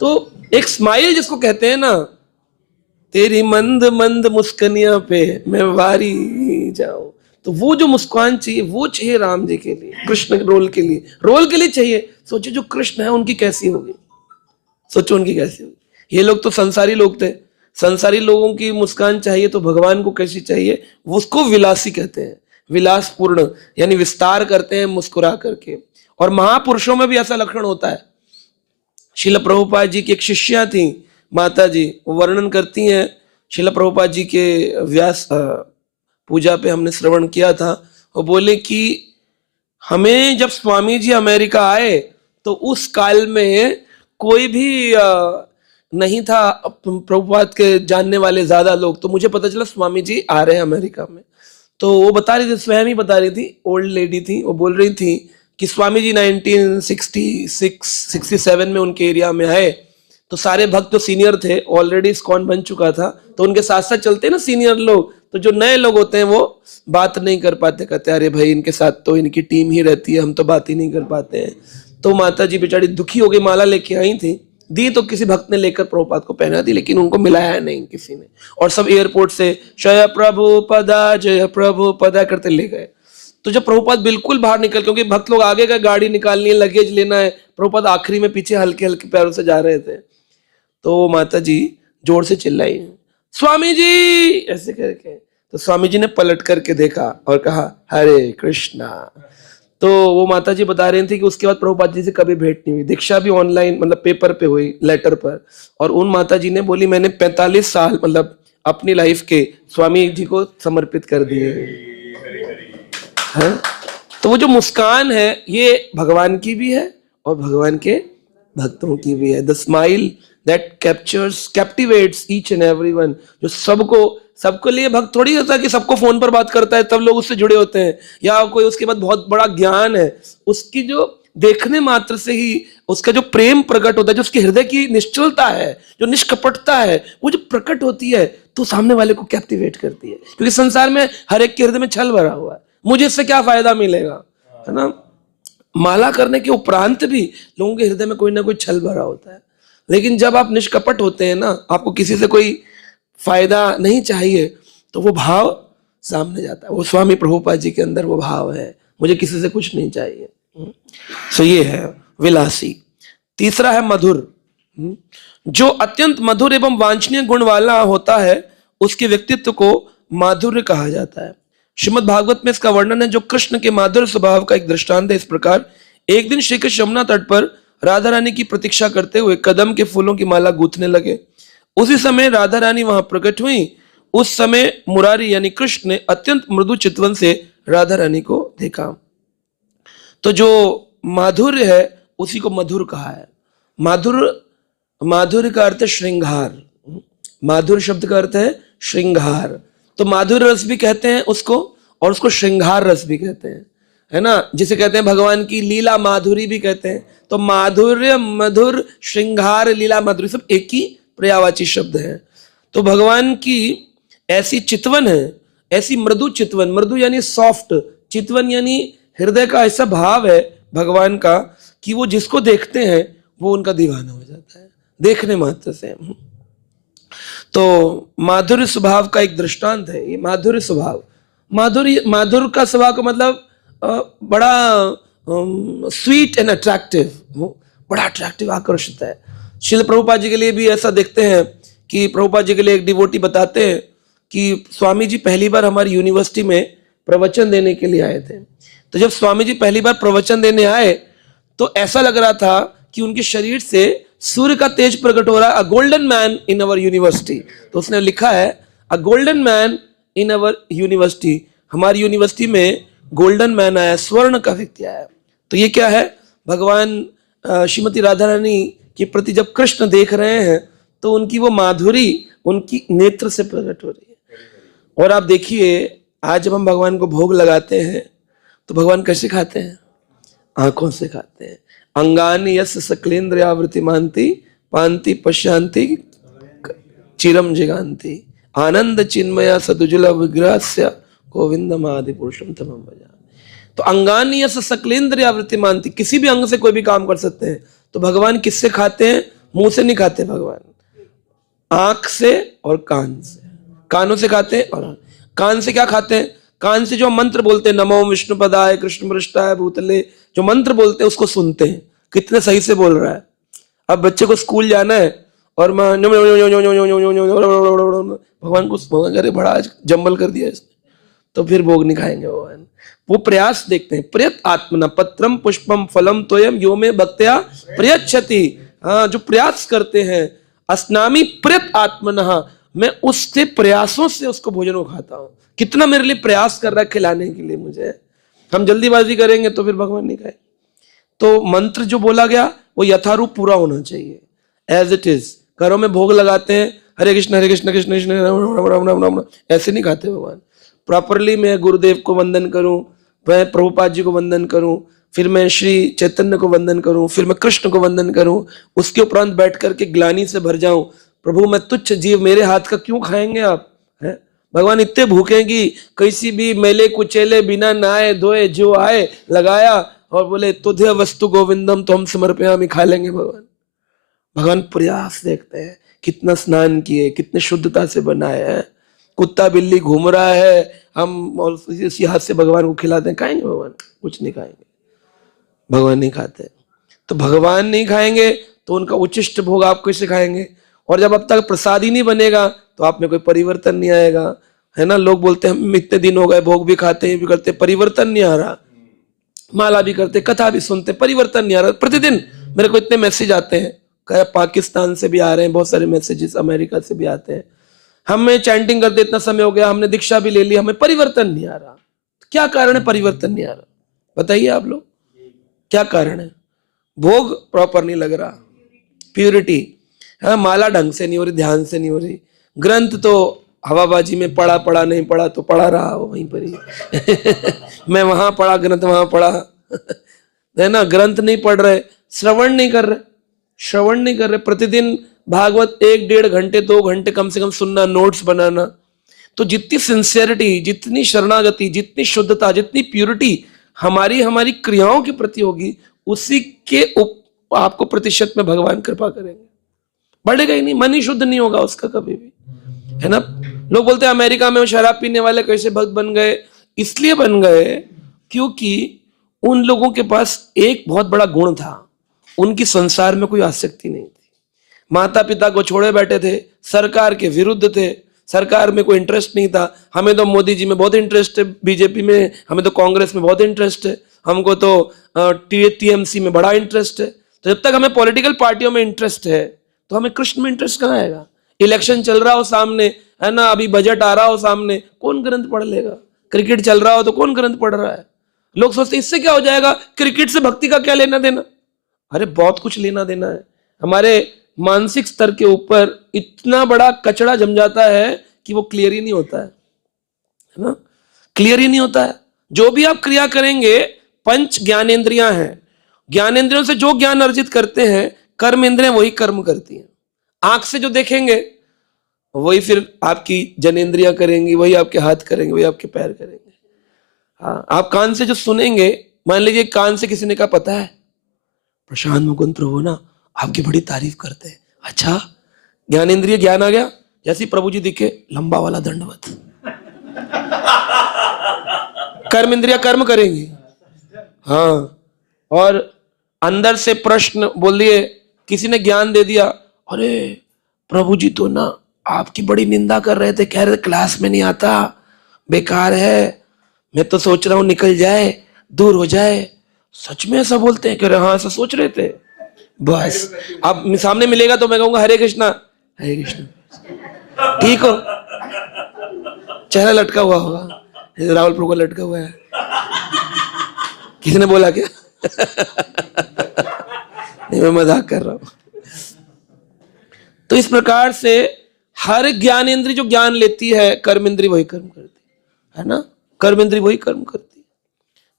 तो एक स्माइल जिसको कहते हैं ना, तेरी मंद मंद मुस्कनिया पे मैं वारी जाऊं, तो वो जो मुस्कान चाहिए वो चाहिए राम जी के लिए, कृष्ण रोल के लिए चाहिए। सोचो जो कृष्ण है उनकी कैसी होगी, सोचो उनकी कैसी होगी। ये लोग तो संसारी लोग थे, संसारी लोगों की मुस्कान चाहिए तो भगवान को कैसी चाहिए, उसको विलासी कहते हैं, विलासपूर्ण, यानी विस्तार करते हैं मुस्कुरा करके। और महापुरुषों में भी ऐसा लक्षण होता है। शिला प्रभुपाद जी की एक शिष्या थी माता जी, वो वर्णन करती हैं, शिला प्रभुपाद जी के व्यास पूजा पे हमने श्रवण किया था। वो बोले कि हमें जब स्वामी जी अमेरिका आए तो उस काल में कोई भी नहीं था प्रभुपाद के जानने वाले ज्यादा लोग। तो मुझे पता चला स्वामी जी आ रहे हैं अमेरिका में। तो वो बता रही थी, स्वयं ही बता रही थी, ओल्ड लेडी थी, वो बोल रही थी कि स्वामी जी 1966-67 में उनके एरिया में आए, तो सारे भक्त जो सीनियर थे, ऑलरेडी इस्कॉन बन चुका था, तो उनके साथ साथ चलते ना सीनियर लोग, तो जो नए लोग होते हैं वो बात नहीं कर पाते, कहते अरे भाई इनके साथ तो इनकी टीम ही रहती है, हम तो बात ही नहीं कर पाते हैं। तो माता जी बेचारी दुखी हो गई, माला लेके आई थी, दी तो किसी भक्त ने लेकर प्रभुपाद को पहना दी, लेकिन उनको मिलाया नहीं किसी ने। और सब एयरपोर्ट से जय प्रभु पदा करते ले गए। तो जब प्रभुपाद बिल्कुल बाहर निकल, क्योंकि भक्त लोग आगे का गाड़ी निकालनी है, लगेज लेना है, प्रभुपाद आखिरी में पीछे हल्के हल्के पैरों से जा रहे थे, तो माता जी जोर से चिल्लाई स्वामी जी ऐसे करके। तो स्वामी जी ने पलट करके देखा और कहा हरे कृष्णा। तो वो माता जी बता रही थी कि उसके बाद प्रभुपाद जी से कभी भेंट नहीं हुई, दीक्षा भी ऑनलाइन मतलब पेपर पे हुई, लेटर पर। और उन माता जी ने बोली मैंने 45 साल मतलब अपनी लाइफ के स्वामी जी को समर्पित कर दिए हैं। तो वो जो मुस्कान है ये भगवान की भी है और भगवान के भक्तों की भी है। The smile that कैप्टिवेट्स each and everyone. जो सबको लिए भक्त थोड़ी होता है कि सबको फोन पर बात करता है तब लोग उससे जुड़े होते हैं, या कोई उसके बाद बहुत बड़ा ज्ञान है, उसकी जो देखने मात्र से ही उसका जो प्रेम प्रकट होता है, जो उसके हृदय की निश्चलता है, जो निष्कपटता है, वो जो प्रकट होती है तो सामने वाले को कैप्टिवेट करती है। क्योंकि संसार में हर एक के हृदय में छल भरा हुआ है, मुझे इससे क्या फायदा मिलेगा, है ना। माला करने के उपरांत भी लोगों के हृदय में कोई ना कोई छल भरा होता है। लेकिन जब आप निष्कपट होते हैं ना, आपको किसी से कोई फायदा नहीं चाहिए, तो वो भाव सामने जाता है। वो स्वामी प्रभुपाद जी के अंदर वो भाव है, मुझे किसी से कुछ नहीं चाहिए। सो ये है विलासी। तीसरा है मधुर। जो अत्यंत मधुर एवं वांछनीय गुण वाला होता है उसके व्यक्तित्व को माधुर्य कहा जाता है। श्रीमद् भागवत में इसका वर्णन है। जो कृष्ण के माधुर्य स्वभाव का एक दृष्टांत है इस प्रकार। एक दिन श्री कृष्ण यमुना तट पर राधा रानी की प्रतीक्षा करते हुए कदम के फूलों की माला गूंथने लगे। उसी समय राधा रानी वहां प्रकट हुई। उस समय मुरारी यानी कृष्ण ने अत्यंत मृदु चितवन से राधा रानी को देखा। तो जो माधुर्य है उसी को मधुर कहा है। माधुर्य का अर्थ है श्रृंगार। माधुर शब्द का अर्थ है श्रृंगार। तो माधुर्य रस भी कहते हैं उसको, और उसको श्रृंगार रस भी कहते हैं, है ना। जिसे कहते हैं भगवान की लीला माधुरी भी कहते हैं। तो माधुर्य, मधुर, श्रृंगार, लीला माधुरी सब एक ही पर्यायवाची शब्द है। तो भगवान की ऐसी चितवन है, ऐसी मृदु चितवन, मृदु यानी सॉफ्ट, चितवन यानी हृदय का ऐसा भाव है, भगवान का कि वो जिसको देखते हैं वो उनका दीवाना हो जाता है देखने मात्र से। तो माधुर्य स्वभाव का एक दृष्टांत है ये। माधुर्य स्वभाव, माधुर्य का स्वभाव का मतलब बड़ा स्वीट एंड अट्रैक्टिव, बड़ा अट्रैक्टिव, आकर्षित है। श्रील प्रभुपाद जी के लिए भी ऐसा देखते हैं कि प्रभुपाद जी के लिए एक डिवोटी बताते हैं कि स्वामी जी पहली बार हमारी यूनिवर्सिटी में प्रवचन देने के लिए आए थे। तो जब स्वामी जी पहली बार प्रवचन देने आए तो ऐसा लग रहा था कि उनके शरीर से सूर्य का तेज प्रकट हो रहा है। अ golden man in our university, तो उसने लिखा है अ golden man in our university, हमारी यूनिवर्सिटी में गोल्डन मैन आया, स्वर्ण का व्यक्ति आया। तो ये क्या है, भगवान श्रीमती राधा रानी के प्रति जब कृष्ण देख रहे हैं तो उनकी वो माधुरी उनकी नेत्र से प्रकट हो रही है। और आप देखिए आज जब हम भगवान को भोग लगाते हैं तो भगवान कैसे खाते हैं, आंखों से खाते हैं। अंगानि यस्य सकलेन्द्रियावृत्ति मानती पांति पश्यांति चिरम जिगांति आनंद चिन्मया सदुजला विग्रहस्य गोविंदम आदि पुरुषम तमम भजामि। तो अंगानि यस्य सकलेन्द्रियावृत्ति मानती, किसी भी अंग से कोई भी काम कर सकते हैं। तो भगवान किससे खाते हैं, मुंह से नहीं खाते भगवान, आंख से और कान से, कानों से खाते हैं। और कान से क्या खाते हैं, कान से जो मंत्र बोलते हैं, नमो विष्णु पदाय कृष्ण पृष्ठाय भूतले, जो मंत्र बोलते हैं उसको सुनते हैं कितने सही से बोल रहा है। अब बच्चे को स्कूल जाना है और भगवान को अरे बड़ा आज जंबल कर दिया इसने, तो फिर भोग नहीं खाएंगे भगवान। वो प्रयास देखते हैं, प्रयत आत्मना पत्रम पुष्पम फलम तोयम यो में भक्त्या प्रयच्छति। हाँ, जो प्रयास करते हैं, अस्नामी प्रयत आत्मना, मैं उसके प्रयासों से उसको भोजन को खाता हूं। कितना मेरे लिए प्रयास कर रहा है खिलाने के लिए मुझे। हम जल्दीबाजी करेंगे तो फिर भगवान नहीं खाए। तो मंत्र जो बोला गया वो यथारूप पूरा होना चाहिए, एज इट इज। घरों में भोग लगाते हैं हरे कृष्ण कृष्ण कृष्ण राम राम राम राम, ऐसे नहीं खाते भगवान। प्रॉपरली मैं गुरुदेव को वंदन करूं, मैं प्रभुपाद जी को वंदन करूं, फिर मैं श्री चैतन्य को वंदन करूं, फिर मैं कृष्ण को वंदन करूं, उसके उपरांत बैठ करके ग्लानि से भर जाऊं, प्रभु मैं तुच्छ जीव, मेरे हाथ का क्यों खाएंगे आप, है भगवान इतने भूखे कि किसी भी मेले कुचेले बिना नहाए धोए जो आए लगाया और बोले तुझे वस्तु गोविंदम तो हम समर्पयामि, खा लेंगे भगवान। भगवान प्रयास देखते हैं, कितना स्नान किए, कितने शुद्धता से बनाए हैं। कुत्ता बिल्ली घूम रहा है, हम और इसी हाथ से भगवान को खिलाते हैं, खाएंगे भगवान? कुछ नहीं खाएंगे, भगवान नहीं खाते। तो भगवान नहीं खाएंगे तो उनका उच्चिष्ट भोग आप कैसे खाएंगे? और जब अब तक प्रसाद ही नहीं बनेगा तो आप में कोई परिवर्तन नहीं आएगा, है ना। लोग बोलते हैं हम इतने दिन हो गए भोग भी खाते हैं, भी करते, परिवर्तन नहीं आ रहा। माला भी करते, कथा भी सुनते, परिवर्तन नहीं आ रहा। प्रतिदिन मेरे को इतने मैसेज आते हैं, पाकिस्तान से भी आ रहे हैं बहुत सारे मैसेजेस, अमेरिका से भी आते हैं, हमें चैंटिंग करते इतना समय हो गया, हमने दीक्षा भी ले ली, हमें परिवर्तन नहीं आ रहा। क्या कारण है परिवर्तन नहीं आ रहा, बताइए आप लोग, क्या कारण है? भोग प्रॉपर नहीं लग रहा, प्यूरिटी, हाँ, माला ढंग से नहीं हो रही, ध्यान से नहीं हो रही, ग्रंथ तो हवाबाजी में पढ़ा पढ़ा नहीं पढ़ा तो पढ़ा रहा वो वहीं पर ही मैं वहां पढ़ा ग्रंथ वहां पढ़ा है ना, ग्रंथ नहीं पढ़ रहे, श्रवण नहीं कर रहे, श्रवण नहीं कर रहे। प्रतिदिन भागवत 1-1.5 घंटे 2 घंटे कम से कम सुनना, नोट्स बनाना। तो जितनी सिंसियरिटी, जितनी शरणागति, जितनी शुद्धता, जितनी प्यूरिटी हमारी क्रियाओं के प्रति होगी, उसी के आपको प्रतिशत में भगवान कृपा करेंगे। बढ़ेगा ही नहीं, मन ही शुद्ध नहीं होगा उसका कभी भी, है ना। लोग बोलते हैं अमेरिका में शराब पीने वाले कैसे भक्त बन गए, इसलिए बन गए क्योंकि उन लोगों के पास एक बहुत बड़ा गुण था, उनकी संसार में कोई आसक्ति नहीं थी। माता पिता को छोड़े बैठे थे, सरकार के विरुद्ध थे, सरकार में कोई इंटरेस्ट नहीं था। हमें तो मोदी जी में बहुत इंटरेस्ट है, बीजेपी में, हमें तो कांग्रेस में बहुत इंटरेस्ट है, हमको तो टीएमसी में बड़ा इंटरेस्ट है। तो जब तक हमें पॉलिटिकल पार्टियों में इंटरेस्ट है तो हमें कृष्ण में इंटरेस्ट कहाँ आएगा? इलेक्शन चल रहा हो सामने, है ना, अभी बजट आ रहा हो सामने, कौन ग्रंथ पढ़ लेगा? क्रिकेट चल रहा हो तो कौन ग्रंथ पढ़ रहा है? लोग सोचते इससे क्या हो जाएगा, क्रिकेट से भक्ति का क्या लेना देना? अरे बहुत कुछ लेना देना है। हमारे मानसिक स्तर के ऊपर इतना बड़ा कचड़ा जम जाता है कि वो क्लियर ही नहीं होता है ना, क्लियर ही नहीं होता है। जो भी आप क्रिया करेंगे, पंच ज्ञानेंद्रियां हैं, ज्ञानेंद्रियों से जो ज्ञान अर्जित करते हैं, कर्म इंद्रियां वही कर्म करती हैं। आंख से जो देखेंगे वही फिर आपकी जनेंद्रियां करेंगी, वही आपके हाथ करेंगे, वही आपके पैर करेंगे। हाँ, आप कान से जो सुनेंगे मान लीजिए कान से किसी ने कहा, पता है प्रशांत मुकुंद प्रभु ना आपकी बड़ी तारीफ करते हैं। अच्छा, ज्ञानेंद्रिय ज्ञान आ गया, जैसे प्रभु जी दिखे लंबा वाला दंडवत, कर्म इंद्रिया कर्म करेंगी। हाँ, और अंदर से प्रश्न बोल दिए, किसी ने ज्ञान दे दिया, अरे प्रभु जी तो ना आपकी बड़ी निंदा कर रहे थे, कह रहे थे क्लास में नहीं आता, बेकार है, मैं तो सोच रहा हूं निकल जाए, दूर हो जाए। सच में ऐसा बोलते हैं? कह रहे हाँ ऐसा सोच रहे थे। बस अब सामने मिलेगा तो मैं कहूंगा हरे कृष्णा, हरे कृष्णा, ठीक हो? चेहरा लटका हुआ होगा, राहुल प्रभु का लटका हुआ है। किसी ने बोला क्या? नहीं, मैं मजाक कर रहा हूं। तो इस प्रकार से हर ज्ञानेंद्रिय जो ज्ञान लेती है, कर्म इंद्रिय वही कर्म करती है ना, कर्म इंद्रिय वही कर्म करती है।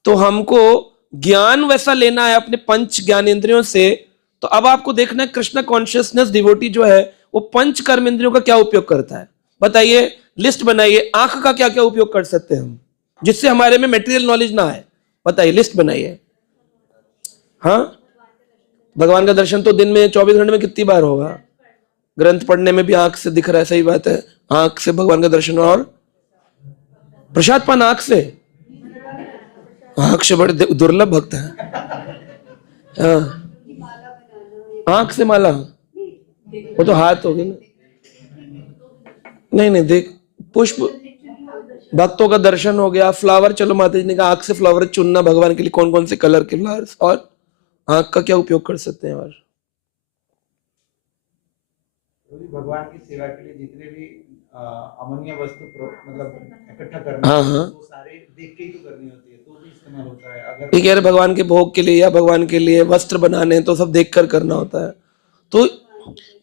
तो हमको ज्ञान वैसा लेना है अपने पंच ज्ञानेंद्रियों से। तो अब आपको देखना है कृष्णा कॉन्शियसनेस डिवोटी जो है वो पंच कर्म इंद्रियों का क्या उपयोग करता है। बताइए, लिस्ट बनाइए, आंख का क्या क्या उपयोग कर सकते हैं हम जिससे हमारे में मटेरियल नॉलेज ना आए। बताइए, लिस्ट बनाइए। हाँ, भगवान का दर्शन तो दिन में 24 घंटे में कितनी बार होगा? ग्रंथ पढ़ने में भी आंख से दिख रहा है, सही बात है, आंख से भगवान का दर्शन। और प्रसाद पान आंख से, आंख से बड़े दुर्लभ भक्त है। हाँ, आंख से माला, वो तो हाथ हो गए ना। नहीं नहीं, देख, पुष्प, भक्तों का दर्शन हो गया, फ्लावर, चलो माता जी ने कहा आंख से फ्लावर चुनना भगवान के लिए, कौन कौन से कलर के फ्लावर्स, और आंख का क्या उपयोग कर सकते हैं? और भगवान की सेवा के लिए जितने भी अमूल्य वस्तु मतलब इकट्ठा करना, हाँ हाँ, वो सारे देख के ही तो करनी होती है, तो भी इस्तेमाल होता है। अगर ठीक है, भगवान के भोग के लिए या भगवान के लिए वस्त्र बनाने हैं तो सब देख कर करना होता है। तो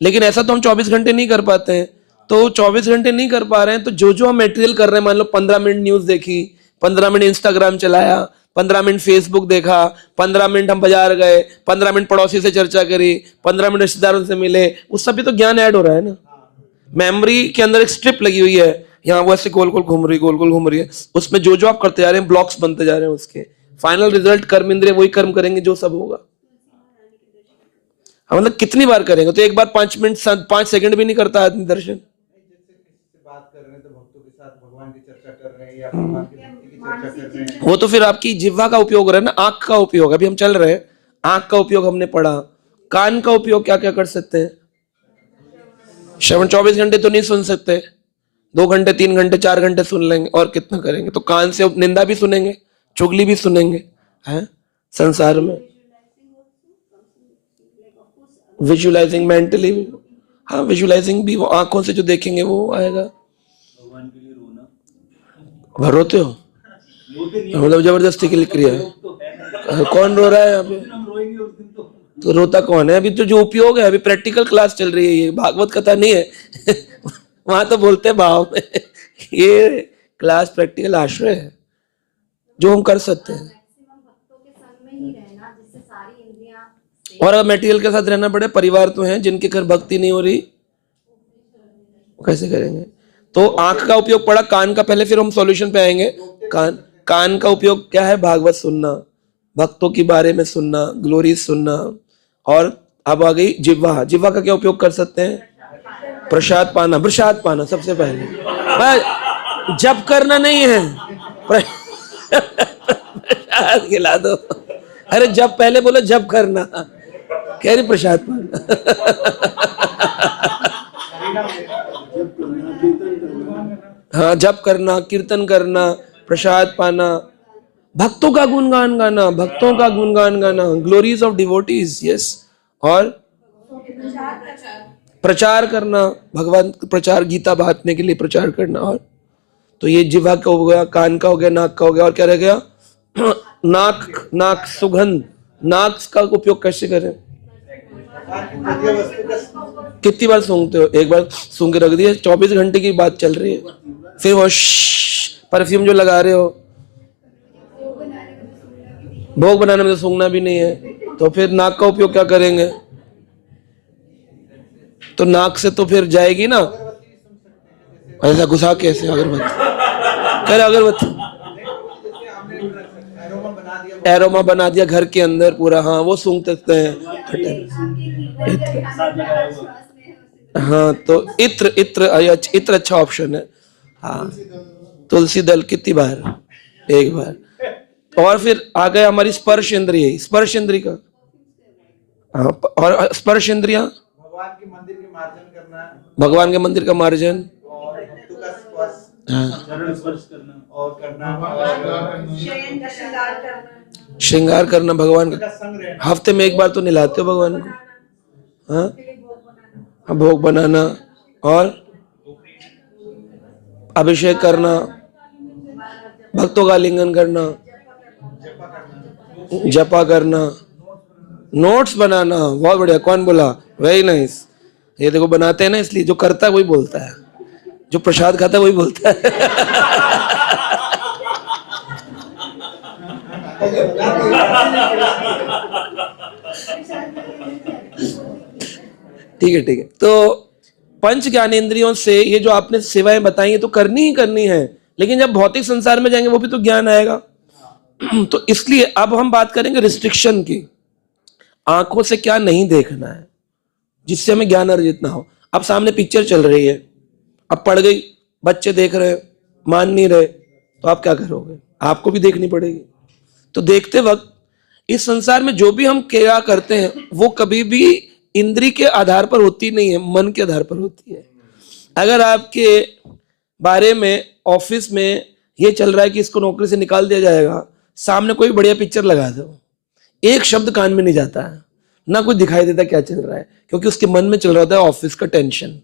लेकिन ऐसा तो हम 24 घंटे नहीं कर पाते हैं। तो 24 घंटे नहीं कर पा रहे हैं तो जो जो हम मटेरियल कर रहे हैं, मान लो 15 मिनट न्यूज देखी, 15 मिनट इंस्टाग्राम चलाया, 15 मिनट फेसबुक देखा, 15 मिनट हम बाजार गए, 15 मिनट पड़ोसी से चर्चा करी, 15 मिनट रिश्तेदारों से मिले, उस सब भी तो ज्ञान ऐड हो रहा है ना। मेमोरी के अंदर एक स्ट्रिप लगी हुई है, यहाँ वो ऐसे गोल गोल घूम रही, गोल गोल घूम रही है, उसमें जो जो आप करते जा रहे हैं ब्लॉक्स बनते जा रहे हैं, उसके फाइनल रिजल्ट कर्म इंद्रिय वही कर्म करेंगे जो सब होगा। हाँ, मतलब कितनी बार करेंगे? तो एक बार 5 मिनट 5 सेकंड भी नहीं करता आदमी दर्शन। बात कर रहे हैं तो भक्तों के साथ भगवान की चर्चा कर रहे हैं या भगवान की भक्ति की चर्चा कर रहे हैं, वो तो फिर आपकी जिह्वा का उपयोग हो रहा है ना, आंख का उपयोग। अभी हम चल रहे हैं, आंख का उपयोग हमने पढ़ा। कान का उपयोग क्या क्या कर सकते हैं? श्रवण 24 घंटे तो नहीं सुन सकते, 2 घंटे 3 घंटे 4 घंटे सुन लेंगे, और कितना करेंगे? तो कान से निंदा भी सुनेंगे, चुगली भी सुनेंगे, है संसार में। विजुअलाइजिंग मेंटली, हाँ विजुअलाइजिंग भी, वो आंखों से जो देखेंगे वो आएगा। भगवान के लिए रोना, भर रोते हो? मतलब जबरदस्ती के लिए क्रिया है। कौन रो रहा है यहाँ पे? हम रोएंगे उस दिन तो रोता कौन है? अभी तो जो उपयोग है, अभी प्रैक्टिकल क्लास चल रही है, ये भागवत कथा नहीं है। वहां तो बोलते हैं भाव में। ये क्लास प्रैक्टिकल आश्रय है जो हम कर सकते हैं। और अगर मटेरियल के साथ रहना पड़े, परिवार तो हैं जिनके घर भक्ति नहीं हो रही, कैसे करेंगे? तो आंख का उपयोग पड़ा, कान का पहले, फिर हम सॉल्यूशन पे आएंगे। कान का उपयोग क्या है? भागवत सुनना, भक्तों के बारे में सुनना, ग्लोरी सुनना। और अब आ गई जिह्वा। जिह्वा का क्या उपयोग कर सकते हैं? प्रसाद पाना, प्रसाद पाना सबसे पहले। जप करना नहीं है, प्रसाद खिला दो। अरे जब पहले बोलो जप करना, कह रही प्रसाद पाना। हाँ, जप करना, कीर्तन करना, प्रसाद पाना, भक्तों का गुणगान गाना, भक्तों का गुणगान गाना, ग्लोरीज ऑफ डिवोटीज, यस। और प्रचार करना, भगवान प्रचार, गीता बांटने के लिए प्रचार करना। और तो ये जिह्वा का हो गया, कान का हो गया, नाक का हो गया, और क्या रह गया? नाक सुगंध। नाक का उपयोग कैसे करें? कितनी बार सूंघते हो? एक बार सूंघ के रख दिया, 24 घंटे की बात चल रही है। फिर वो परफ्यूम जो लगा रहे हो, भोग बनाने में तो सूंघना भी नहीं है, तो फिर नाक का उपयोग क्या करेंगे? तो नाक से तो फिर जाएगी ना, ऐसा घुसा कैसे? अगरबत्ती, कह रहे अगरबत्ती, एरोमा बना दिया घर के अंदर पूरा, हाँ वो सूंघ सकते हैं। साथ लगाया हुआ। हाँ तो इत्र इत्र इत्र अच्छा ऑप्शन है। हाँ तुलसी दल कितनी बार, एक बार। और फिर आ गया हमारी स्पर्श इंद्रिय, स्पर्श इंद्रिय का, हाँ और स्पर्श इंद्रिया भगवान के मंदिर के मार्जन करना भगवान के मंदिर का मार्जन, और भक्तों का स्पर्श हाँ चरण स्पर्श करना, और करना और श्रृंगार करना भगवान का। का संग रहना। हफ्ते में एक बार तो नहलाते हो भगवान को, हाँ हाँ, भोग बनाना और अभिषेक करना, भक्तों का आलिंगन करना, जपा करना, नोट्स बनाना। बहुत बढ़िया, कौन बोला? Very nice. ये देखो बनाते हैं ना, इसलिए जो करता है वही बोलता है, जो प्रसाद खाता है वही बोलता है। ठीक है ठीक है। तो पंच ज्ञानेंद्रियों से ये जो आपने सेवाएं बताई है तो करनी ही करनी है, लेकिन जब भौतिक संसार में जाएंगे वो भी तो ज्ञान आएगा। तो इसलिए अब हम बात करेंगे रिस्ट्रिक्शन की, आंखों से क्या नहीं देखना है जिससे हमें ज्ञान अर्जित ना हो। अब सामने पिक्चर चल रही है, अब पड़ गई, बच्चे देख रहे हैं, मान नहीं रहे, तो आप क्या करोगे? आपको भी देखनी पड़ेगी। तो देखते वक्त इस संसार में जो भी हम क्रिया करते हैं वो कभी भी इंद्री के आधार पर होती नहीं है, मन के आधार पर होती है। अगर आपके बारे में ऑफिस में ये चल रहा है कि इसको नौकरी से निकाल दिया जाएगा, सामने कोई बढ़िया पिक्चर लगा दो, एक शब्द कान में नहीं जाता है, ना कुछ दिखाई देता क्या चल रहा है, क्योंकि उसके मन में चल रहा होता है ऑफिस का टेंशन,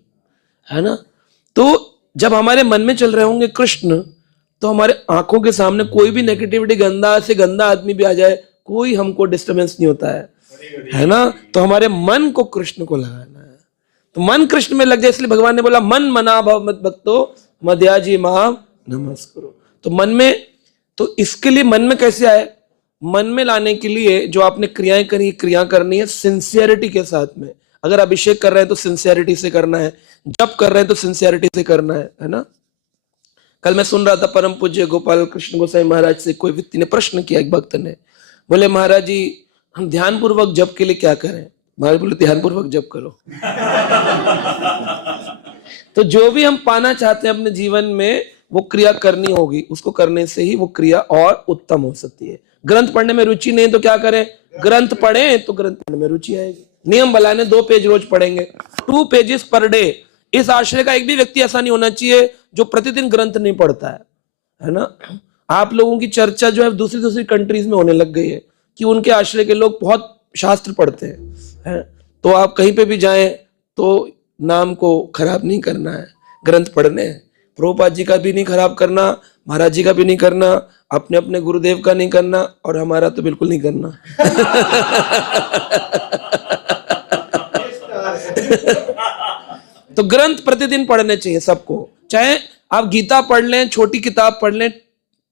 है ना। तो जब हमारे मन में चल रहे होंगे कृष्ण, तो हमारे आंखों के सामने कोई भी नेगेटिविटी, गंदा से गंदा आदमी भी आ जाए, कोई हमको डिस्टर्बेंस नहीं होता है ना। तो हमारे मन को कृष्ण को लगाना है, तो मन कृष्ण में लग जाए। इसलिए भगवान ने बोला मन मना भव मत भक्तो मध्याजी माम नमस्करो। तो मन में, तो इसके लिए मन में कैसे आए? मन में लाने के लिए जो आपने क्रियाएं करी, क्रिया करनी है सिंसियरिटी के साथ में। अगर अभिषेक कर रहे हैं तो सिंसियरिटी से करना है, जप कर रहे हैं तो सिंसियरिटी से करना है ना। कल मैं सुन रहा था परम पूज्य गोपाल कृष्ण गोसाई महाराज से कोई व्यक्ति ने प्रश्न किया, एक भक्त ने, बोले महाराज जी हम ध्यान पूर्वक जप के लिए क्या करें? महाराज बोले ध्यान पूर्वक जप करो। तो जो भी हम पाना चाहते हैं अपने जीवन में वो क्रिया करनी होगी, उसको करने से ही वो क्रिया और उत्तम हो सकती है। ग्रंथ पढ़ने में रुचि नहीं तो क्या करें? ग्रंथ पढ़ें तो ग्रंथ पढ़ने में रुचि आएगी। नियम बनाने 2 पेज रोज पढ़ेंगे, 2 पेजेस पर डे। इस आश्रय का एक भी व्यक्ति ऐसा नहीं होना चाहिए जो प्रतिदिन ग्रंथ नहीं पढ़ता है ना। आप लोगों की चर्चा जो है दूसरी कंट्रीज में होने लग गई है कि उनके आश्रय के लोग बहुत शास्त्र पढ़ते हैं। तो आप कहीं पे भी जाएं तो नाम को खराब नहीं करना है, ग्रंथ पढ़ने हैं। प्रभुपाद जी का भी नहीं खराब करना, महाराज जी का भी नहीं करना, अपने अपने गुरुदेव का नहीं करना, और हमारा तो बिल्कुल नहीं करना। तो ग्रंथ प्रतिदिन पढ़ने चाहिए सबको, चाहे आप गीता पढ़ लें, छोटी किताब पढ़ लें,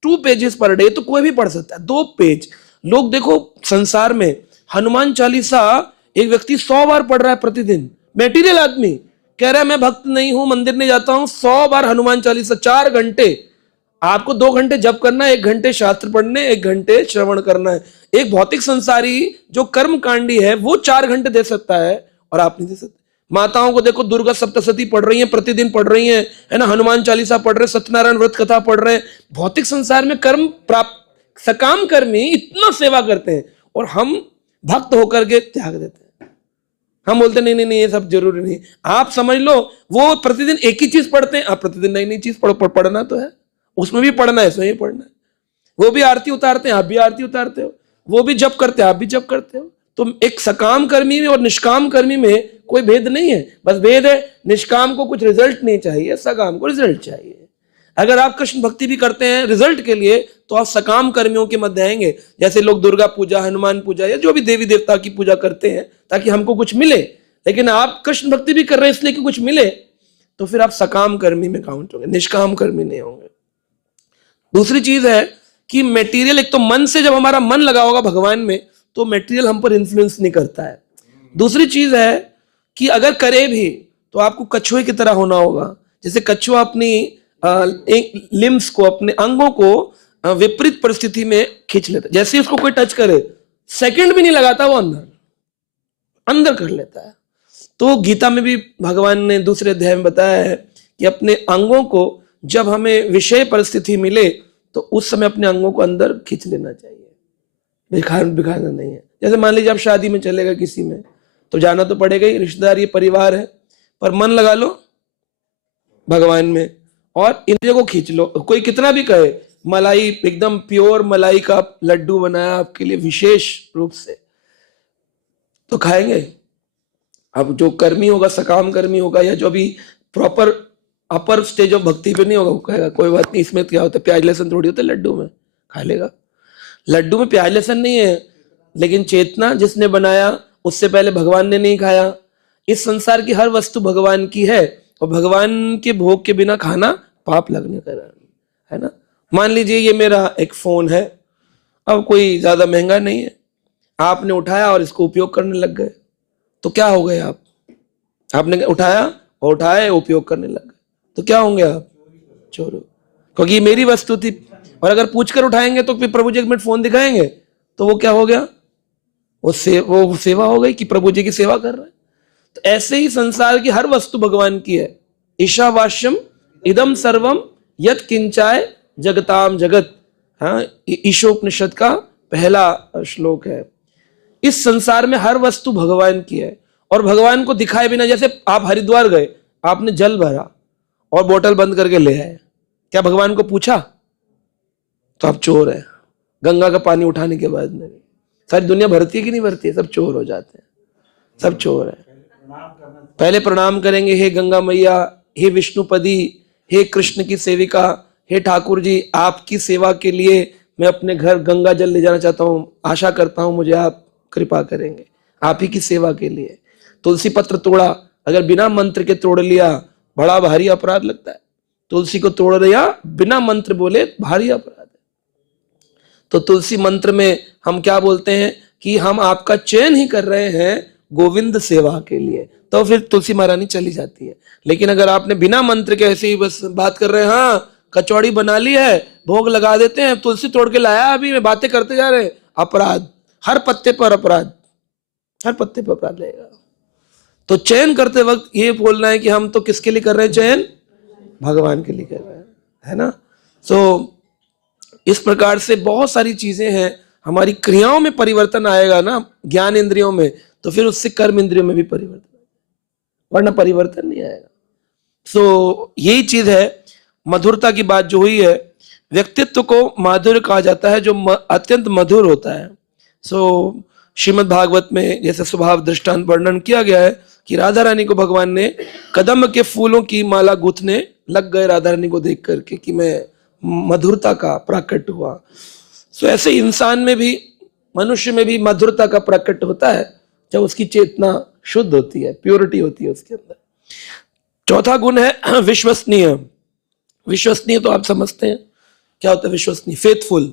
2 पेजेस पर डे तो कोई भी पढ़ सकता है। 2 पेज। लोग देखो संसार में हनुमान चालीसा एक व्यक्ति 100 बार पढ़ रहा है प्रतिदिन। मेटीरियल आदमी कह रहा है मैं भक्त नहीं हूं, मंदिर नहीं जाता हूं, 100 बार हनुमान चालीसा, 4 घंटे। आपको 2 घंटे जप करना है, 1 घंटे शास्त्र पढ़ने, 1 घंटे श्रवण करना है। एक भौतिक संसारी जो कर्म कांडी है वो 4 घंटे दे सकता है और आप नहीं दे सकते। माताओं को देखो, दुर्गा सप्तशती पढ़ रही हैं, प्रतिदिन पढ़ रही हैं, है ना, हनुमान चालीसा पढ़ रहे हैं, सत्यनारायण व्रत कथा पढ़ रहे हैं। भौतिक संसार में कर्म प्राप्त सकाम कर्मी इतना सेवा करते हैं और हम भक्त होकर के त्याग देते हैं। हम बोलते नहीं नहीं नहीं ये सब जरूरी नहीं। आप समझ लो वो प्रतिदिन एक ही चीज पढ़ते हैं, आप प्रतिदिन नई नई चीज पढ़ना तो है, उसमें भी पढ़ना है, इसमें भी पढ़ना है। वो भी आरती उतारते हैं, आप भी आरती उतारते हो, वो भी जप करते हैं, आप भी जप करते हो। तो एक सकाम कर्मी में और निष्काम कर्मी में कोई भेद नहीं है, बस भेद है निष्काम को कुछ रिजल्ट नहीं चाहिए, सकाम को रिजल्ट चाहिए। अगर आप कृष्ण भक्ति भी करते हैं रिजल्ट के लिए तो आप सकाम कर्मियों के मध्य आएंगे। जैसे लोग दुर्गा पूजा, हनुमान पूजा या जो भी देवी देवता की पूजा करते हैं ताकि हमको कुछ मिले, लेकिन आप कृष्ण भक्ति भी कर रहे हैं इसलिए कि कुछ मिले, तो फिर आप सकाम कर्मी में काउंट होंगे, निष्काम कर्मी नहीं होंगे। दूसरी चीज है कि मेटीरियल, एक तो मन से जब हमारा मन लगा होगा भगवान में तो मेटीरियल हम पर इन्फ्लुएंस नहीं करता है। दूसरी चीज है कि अगर करे भी तो आपको कछुए की तरह होना होगा। जैसे कछुआ अपनी लिम्स को, अपने अंगों को विपरीत परिस्थिति में खींच लेता है। जैसे ही उसको कोई टच करे, सेकंड भी नहीं लगाता, वो अंदर अंदर कर लेता है। तो गीता में भी भगवान ने दूसरे अध्याय में बताया है कि अपने अंगों को जब हमें विषय परिस्थिति मिले तो उस समय अपने अंगों को अंदर खींच लेना चाहिए, बिखारना नहीं है। जैसे मान लीजिए आप शादी में चले गए किसी में, तो जाना तो पड़ेगा ही, रिश्तेदार ये परिवार है, पर मन लगा लो भगवान में और इंद्रियों को खींच लो। कोई कितना भी कहे, मलाई एकदम प्योर मलाई का लड्डू बनाया आपके लिए विशेष रूप से, तो खाएंगे। अब जो कर्मी होगा, सकाम कर्मी होगा, या जो भी प्रॉपर अपर स्टेज ऑफ भक्ति पे नहीं होगा, वो कहेगा कोई बात नहीं, इसमें क्या होता है, प्याज लहसुन थोड़ी होता है लड्डू में, खा लेगा। लड्डू में प्याज लहसुन नहीं है, लेकिन चेतना जिसने बनाया उससे पहले भगवान ने नहीं खाया। इस संसार की हर वस्तु भगवान की है, और भगवान के भोग के बिना खाना पाप लगने का है ना। मान लीजिए ये मेरा एक फोन है, अब कोई ज्यादा महंगा नहीं है, आपने उठाया और इसको उपयोग करने लग गए, तो क्या हो गए आप? आपने उठाया और उठाए उपयोग करने लग गए, तो क्या होंगे आप? चोर। क्योंकि ये मेरी वस्तु थी। और अगर पूछकर उठाएंगे तो फिर प्रभु जी एक मिनट फोन दिखाएंगे, तो वो क्या हो गया? वो सेवा हो गई कि प्रभु जी की सेवा कर रहे हैं। तो ऐसे ही संसार की हर वस्तु भगवान की है। ईशावास्यम इदम सर्वम यत् किंचाय जगताम जगत, हाँ, ईशोपनिषद का पहला श्लोक है। इस संसार में हर वस्तु भगवान की है, और भगवान को दिखाए बिना, जैसे आप हरिद्वार गए, आपने जल भरा और बोतल बंद करके ले आए, क्या भगवान को पूछा? तो आप चोर है। गंगा का पानी उठाने के बाद में सारी दुनिया भरती है कि नहीं भरती है? सब चोर हो जाते हैं, सब चोर है। पहले प्रणाम करेंगे, हे गंगा मैया, हे विष्णुपदी, हे कृष्ण की सेविका, हे ठाकुर जी, आपकी सेवा के लिए मैं अपने घर गंगा जल ले जाना चाहता हूँ, आशा करता हूँ मुझे आप कृपा करेंगे, आप ही की सेवा के लिए। तुलसी पत्र तोड़ा, अगर बिना मंत्र के तोड़ लिया बड़ा भारी अपराध लगता है। तुलसी को तोड़ लिया बिना मंत्र बोले, भारी अपराध है। तो तुलसी मंत्र में हम क्या बोलते हैं कि हम आपका चयन ही कर रहे हैं गोविंद सेवा के लिए, तो फिर तुलसी महारानी चली जाती है। लेकिन अगर आपने बिना मंत्र के ऐसे ही बस बात कर रहे हैं, हाँ कचौड़ी बना ली है, भोग लगा देते हैं, तुलसी तोड़ के लाया अभी, मैं बातें करते जा रहे हैं, अपराध, हर पत्ते पर अपराध, हर पत्ते पर अपराध लगेगा। तो चयन करते वक्त ये बोलना है कि हम तो किसके लिए कर रहे हैं चयन? भगवान के लिए कर रहे हैं, है ना। सो इस प्रकार से बहुत सारी चीजें हैं। हमारी क्रियाओं में परिवर्तन आएगा ना, ज्ञान इंद्रियों में, तो फिर उससे कर्म इंद्रियों में भी परिवर्तन आएगा, वरना परिवर्तन नहीं आएगा। सो यही चीज है, मधुरता की बात जो हुई है, व्यक्तित्व को माधुर्य कहा जाता है जो अत्यंत मधुर होता है। सो श्रीमद् भागवत में जैसे स्वभाव दृष्टांत वर्णन किया गया है कि राधा रानी को भगवान ने कदम के फूलों की माला गूंथने लग गए, राधा रानी को देख करके कि मैं मधुरता का प्रकट हुआ। सो ऐसे इंसान में भी, मनुष्य में भी मधुरता का प्रकट होता है जब उसकी चेतना शुद्ध होती है, प्योरिटी होती है उसके अंदर। चौथा गुण है विश्वसनीय। विश्वसनीय तो आप समझते हैं क्या होता है विश्वसनीय? फेथफुल।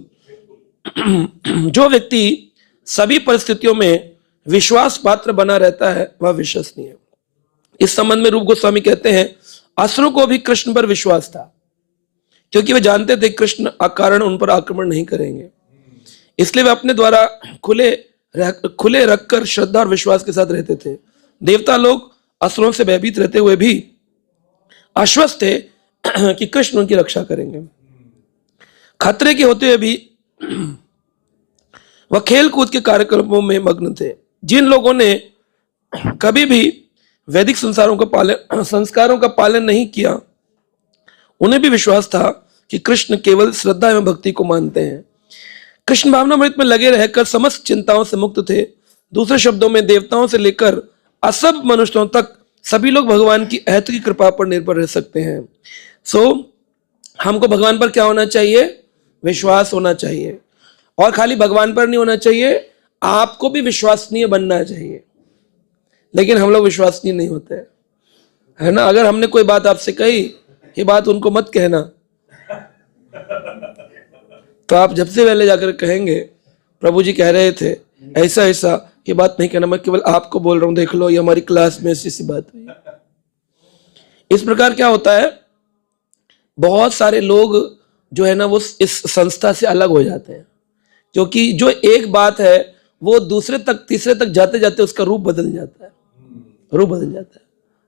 जो व्यक्ति सभी परिस्थितियों में विश्वास पात्र बना रहता है वह विश्वसनीय। इस संबंध में रूप गोस्वामी कहते हैं, असुरों को भी कृष्ण पर विश्वास था, क्योंकि वे जानते थे कृष्ण अकारण उन पर आक्रमण नहीं करेंगे, इसलिए वे अपने द्वारा खुले रखकर श्रद्धा और विश्वास के साथ रहते थे। देवता लोग असुरों से भयभीत रहते हुए भी आश्वस्त थे कि कृष्ण उनकी रक्षा करेंगे। खतरे के होते हुए भी वह खेल कूद के कार्यक्रमों में मग्न थे। जिन लोगों ने कभी भी वैदिक संस्कारों का पालन नहीं किया, उन्हें भी विश्वास था कि कृष्ण केवल श्रद्धा एवं भक्ति को मानते हैं। कृष्ण भावनामृत में लगे रहकर समस्त चिंताओं से मुक्त थे। दूसरे शब्दों में देवताओं से लेकर असभ मनुष्यों तक सभी लोग भगवान की अहत की कृपा पर निर्भर रह सकते हैं। सो हमको भगवान पर क्या होना चाहिए? विश्वास होना चाहिए। और खाली भगवान पर नहीं होना चाहिए, आपको भी विश्वसनीय बनना चाहिए। लेकिन हम लोग विश्वसनीय नहीं होते, है ना। अगर हमने कोई बात आपसे कही, ये बात उनको मत कहना, तो आप जब से पहले जाकर कहेंगे प्रभु जी कह रहे थे ऐसा ऐसा, ये बात नहीं कहना, मैं केवल आपको बोल रहा हूं, देख लो ये हमारी क्लास में ऐसी बात हुई। इस प्रकार क्या होता है, बहुत सारे लोग जो है ना वो इस संस्था से अलग हो जाते हैं, क्योंकि जो एक बात है वो दूसरे तक तीसरे तक जाते जाते उसका रूप बदल जाता है, रूप बदल जाता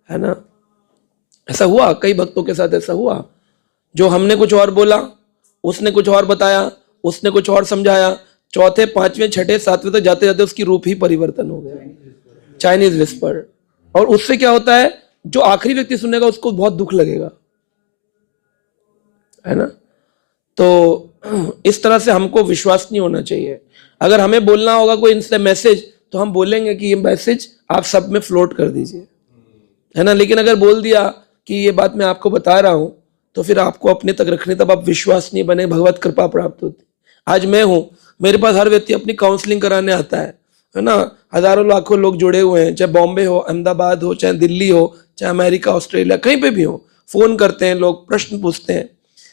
है ना। ऐसा हुआ, कई भक्तों के साथ ऐसा हुआ, जो हमने कुछ और बोला, उसने कुछ और बताया, उसने कुछ और समझाया, चौथे पांचवें छठे सातवें तक जाते जाते उसकी रूप ही परिवर्तन हो गया, चाइनीज विस्पर। और उससे क्या होता है, जो आखिरी व्यक्ति सुनेगा उसको बहुत दुख लगेगा, है ना। तो इस तरह से हमको विश्वास नहीं होना चाहिए। अगर हमें बोलना होगा कोई इनसे मैसेज, तो हम बोलेंगे कि ये मैसेज आप सब में फ्लोट कर दीजिए, है ना। लेकिन अगर बोल दिया कि ये बात मैं आपको बता रहा हूं, तो फिर आपको अपने तक रखने, तब आप विश्वास नहीं बने, भगवत कृपा प्राप्त होती। आज मैं हूं, मेरे पास हर व्यक्ति अपनी काउंसलिंग कराने आता है ना। हजारों लाखों लोग जुड़े हुए हैं, चाहे बॉम्बे हो, अहमदाबाद हो, चाहे दिल्ली हो, चाहे अमेरिका, ऑस्ट्रेलिया, कहीं पे भी हो। फोन करते हैं लोग, प्रश्न पूछते हैं।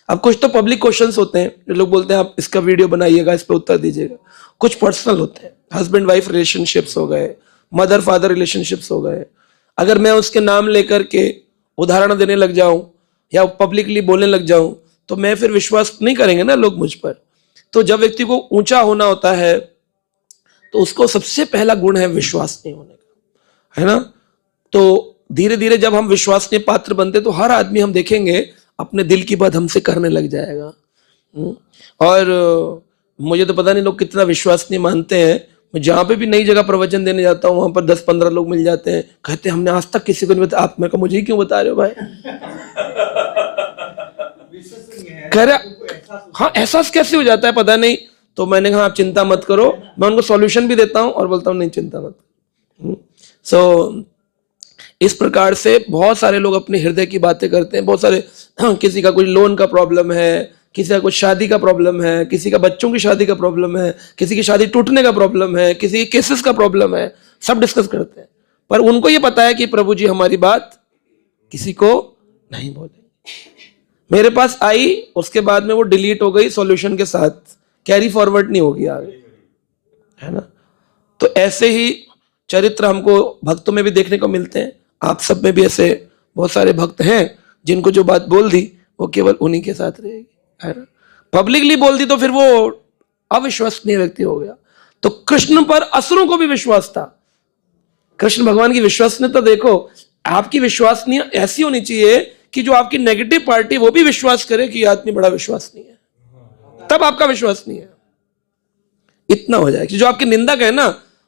अब कुछ तो पब्लिक क्वेश्चंस होते हैं, जो लोग बोलते हैं आप इसका वीडियो बनाइएगा, इस पर उत्तर दीजिएगा। कुछ पर्सनल होते हैं, हस्बैंड वाइफ रिलेशनशिप्स हो गए, मदर फादर रिलेशनशिप्स हो गए। अगर मैं उसके नाम लेकर के उदाहरण देने लग जाऊं या पब्लिकली बोलने लग जाऊं, तो मैं फिर विश्वास नहीं करेंगे ना लोग मुझ पर। तो जब व्यक्ति को ऊंचा होना होता है, तो उसको सबसे पहला गुण है विश्वास नहीं होने का, है ना। तो धीरे धीरे जब हम विश्वसनीय पात्र बनते, तो हर आदमी हम देखेंगे अपने दिल की बात हमसे करने लग जाएगा। और मुझे तो पता नहीं लोग कितना विश्वसनीय मानते हैं। मैं जहाँ पे भी नई जगह प्रवचन देने जाता हूँ, वहां पर 10-15 लोग मिल जाते हैं, कहते हैं हमने आज तक किसी को नहीं बताया। आप, मैं कहा मुझे ही क्यों बता रहे हो भाई? कह रहे हाँ, एहसास कैसे हो जाता है पता नहीं। तो मैंने कहा आप चिंता मत करो, मैं उनको सॉल्यूशन भी देता हूँ और बोलता हूँ नहीं चिंता मत। सो इस प्रकार से बहुत सारे लोग अपने हृदय की बातें करते हैं। बहुत सारे किसी का कोई लोन का प्रॉब्लम है, किसी का कुछ शादी का प्रॉब्लम है, किसी का बच्चों की शादी का प्रॉब्लम है, किसी की शादी टूटने का प्रॉब्लम है, किसी के केसेस का प्रॉब्लम है, सब डिस्कस करते हैं। पर उनको ये पता है कि प्रभु जी हमारी बात किसी को नहीं बोले। मेरे पास आई, उसके बाद में वो डिलीट हो गई सॉल्यूशन के साथ, कैरी फॉरवर्ड नहीं होगी आगे, है ना। तो ऐसे ही चरित्र हमको भक्तों में भी देखने को मिलते हैं। आप सब में भी ऐसे बहुत सारे भक्त हैं जिनको जो बात बोल दी वो केवल उन्हीं के साथ रहेगी, है ना। पब्लिकली बोल दी तो फिर वो अविश्वसनीय व्यक्ति हो गया। तो कृष्ण पर असुरों को भी विश्वास था। कृष्ण भगवान की विश्वसनीयता देखो, आपकी विश्वसनीय ऐसी होनी चाहिए कि जो आपकी नेगेटिव पार्टी वो भी विश्वास करे कि आदमी बड़ा विश्वसनीय है, तब आपका विश्वसनीय है। इतना हो जाए कि जो आपकी निंदक है ना,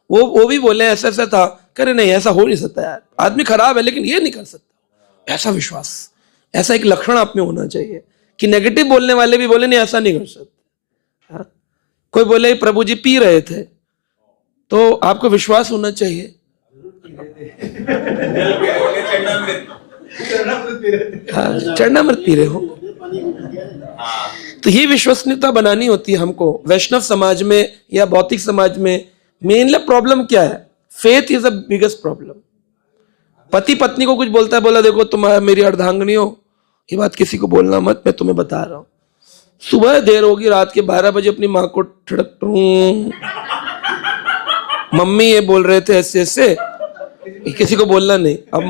वो भी बोले ऐसा ऐसा था, करे नहीं ऐसा हो नहीं सकता यार, आदमी खराब है लेकिन ये नहीं कर सकता। ऐसा विश्वास, ऐसा एक लक्षण आप में होना चाहिए कि नेगेटिव बोलने वाले भी बोले नहीं ऐसा नहीं कर सकते। हाँ? कोई बोले प्रभु जी पी रहे थे, तो आपको विश्वास होना चाहिए हाँ, चरणामृत पी रहे हो। तो ये विश्वसनीयता बनानी होती है हमको वैष्णव समाज में या भौतिक समाज में। मेनली प्रॉब्लम क्या है? Faith is the biggest problem. पति पत्नी को कुछ बोलता है, बोला देखो तुम मेरी अर्धांगिनी हो, ये बात किसी को बोलना मत, मैं तुम्हें बता रहा हूं। सुबह देर होगी, रात के 12 बजे अपनी माँ को ठड़क, मम्मी ये बोल रहे थे ऐसे ऐसे, किसी को बोलना नहीं। अब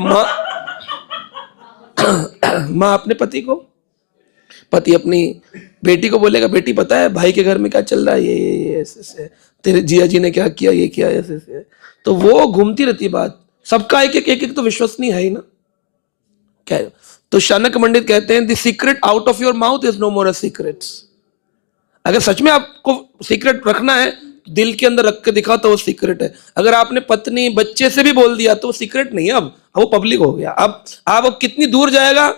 माँ अपने पति को, पति अपनी बेटी को बोलेगा बेटी पता है भाई के घर में क्या चल रहा है, ये ऐसे ऐसे, तेरे जिया जी ने क्या किया, ये किया, ऐसे ऐसे। तो वो घूमती रहती है बात, सबका एक एक तो विश्वसनीय है ही ना। क्या है? तो शानक पंडित कहते हैं the secret out of your mouth is no more a secret. अगर सच में आपको सीक्रेट रखना है, दिल के अंदर रख के दिखाओ तो वो सीक्रेट है। अगर आपने पत्नी बच्चे से भी बोल दिया तो वो सीक्रेट नहीं है, अब वो पब्लिक हो गया। अब कितनी दूर जाएगा,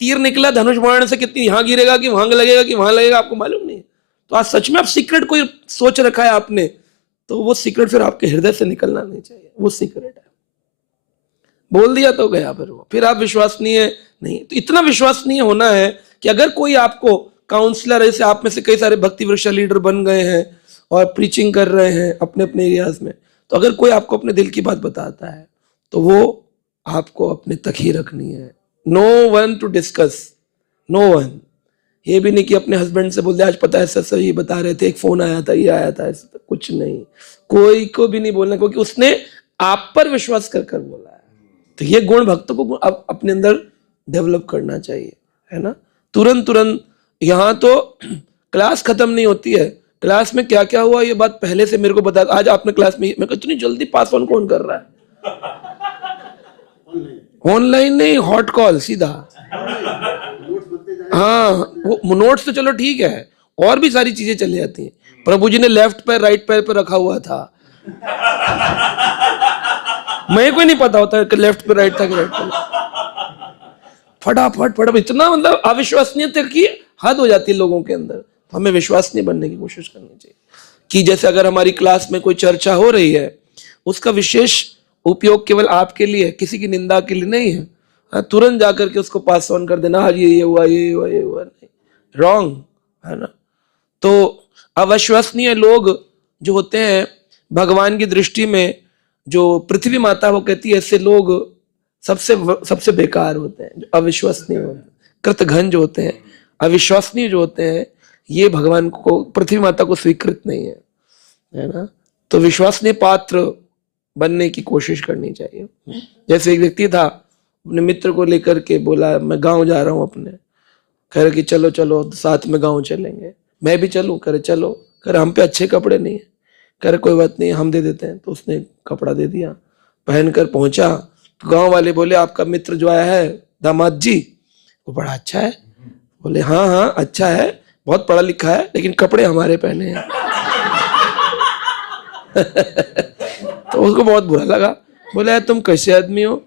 तीर निकला धनुष बाण से, कितनी यहां गिरेगा कि वहां लगेगा कि वहां लगेगा, आपको मालूम नहीं। तो आज सच में आप सीक्रेट कोई सोच रखा है आपने, तो वो सीक्रेट फिर आपके हृदय से निकलना नहीं चाहिए, वो सीक्रेट है। बोल दिया तो गया, फिर आप विश्वसनीय नहीं। तो इतना विश्वसनीय होना है कि अगर कोई आपको काउंसलर, जैसे आप में से कई सारे भक्ति वृक्ष लीडर बन गए हैं और प्रीचिंग कर रहे हैं अपने अपने एरियाज में, तो अगर कोई आपको अपने दिल की बात बताता है तो वो आपको अपने तक ही रखनी है। No one to discuss, no one. ये भी नहीं कि अपने हस्बैंड से बोल दे आज पता है ऐसा ये बता रहे थे, एक फोन आया था, ये आया था, ऐसा कुछ नहीं। कोई को भी नहीं बोलना, क्योंकि उसने आप पर विश्वास कर कर बोला है। तो ये गुण भक्तों को अब अपने अंदर डेवलप करना चाहिए, है ना। तुरंत यहाँ तो क्लास खत्म नहीं होती है, क्लास में क्या क्या हुआ ये बात पहले से मेरे को बता, आज आपने क्लास में, मैं इतनी जल्दी पास ऑन कौन कर रहा है? ऑनलाइन नहीं, हॉट कॉल सीधा। हाँ, वो नोट्स तो चलो ठीक है, और भी सारी चीजें चली जाती हैं। प्रभु जी ने लेफ्ट पैर राइट पैर पे रखा हुआ था, मेरे को नहीं पता होता कि लेफ्ट पे राइट था कि राइट पे। फटाफट फटाफट, इतना मतलब अविश्वसनीयता की हद हो जाती है लोगों के अंदर। तो हमें विश्वसनीय बनने की कोशिश करनी चाहिए कि जैसे अगर हमारी क्लास में कोई चर्चा हो रही है, उसका विशेष उपयोग केवल आपके लिए, किसी की निंदा के लिए नहीं है। हाँ, तुरंत जाकर के उसको पास ऑन कर देना, आज ये हुआ, ये हुआ, ये हुआ, नहीं, रॉन्ग है ना। तो अविश्वसनीय लोग जो होते हैं भगवान की दृष्टि में, जो पृथ्वी माता वो कहती है ऐसे लोग सबसे बेकार होते हैं, जो अविश्वसनीय होते हैं, कृतघ्न जो होते हैं, अविश्वसनीय जो होते हैं, ये भगवान को, पृथ्वी माता को स्वीकृत नहीं है ना। तो विश्वसनीय पात्र बनने की कोशिश करनी चाहिए। जैसे एक व्यक्ति था, अपने मित्र को लेकर के बोला मैं गांव जा रहा हूं अपने, कह रहे कि चलो चलो साथ में गांव चलेंगे, मैं भी चलूं, करे चलो, करे हम पे अच्छे कपड़े नहीं है, करे कोई बात नहीं हम दे देते हैं। तो उसने कपड़ा दे दिया, पहनकर पहुंचा, तो गांव वाले बोले आपका मित्र जो आया है दामाद जी, वो बड़ा अच्छा है। बोले हाँ हाँ अच्छा है, बहुत पढ़ा लिखा है, लेकिन कपड़े हमारे पहने हैं। तो उसको बहुत बुरा लगा, बोले यार तुम कैसे आदमी हो,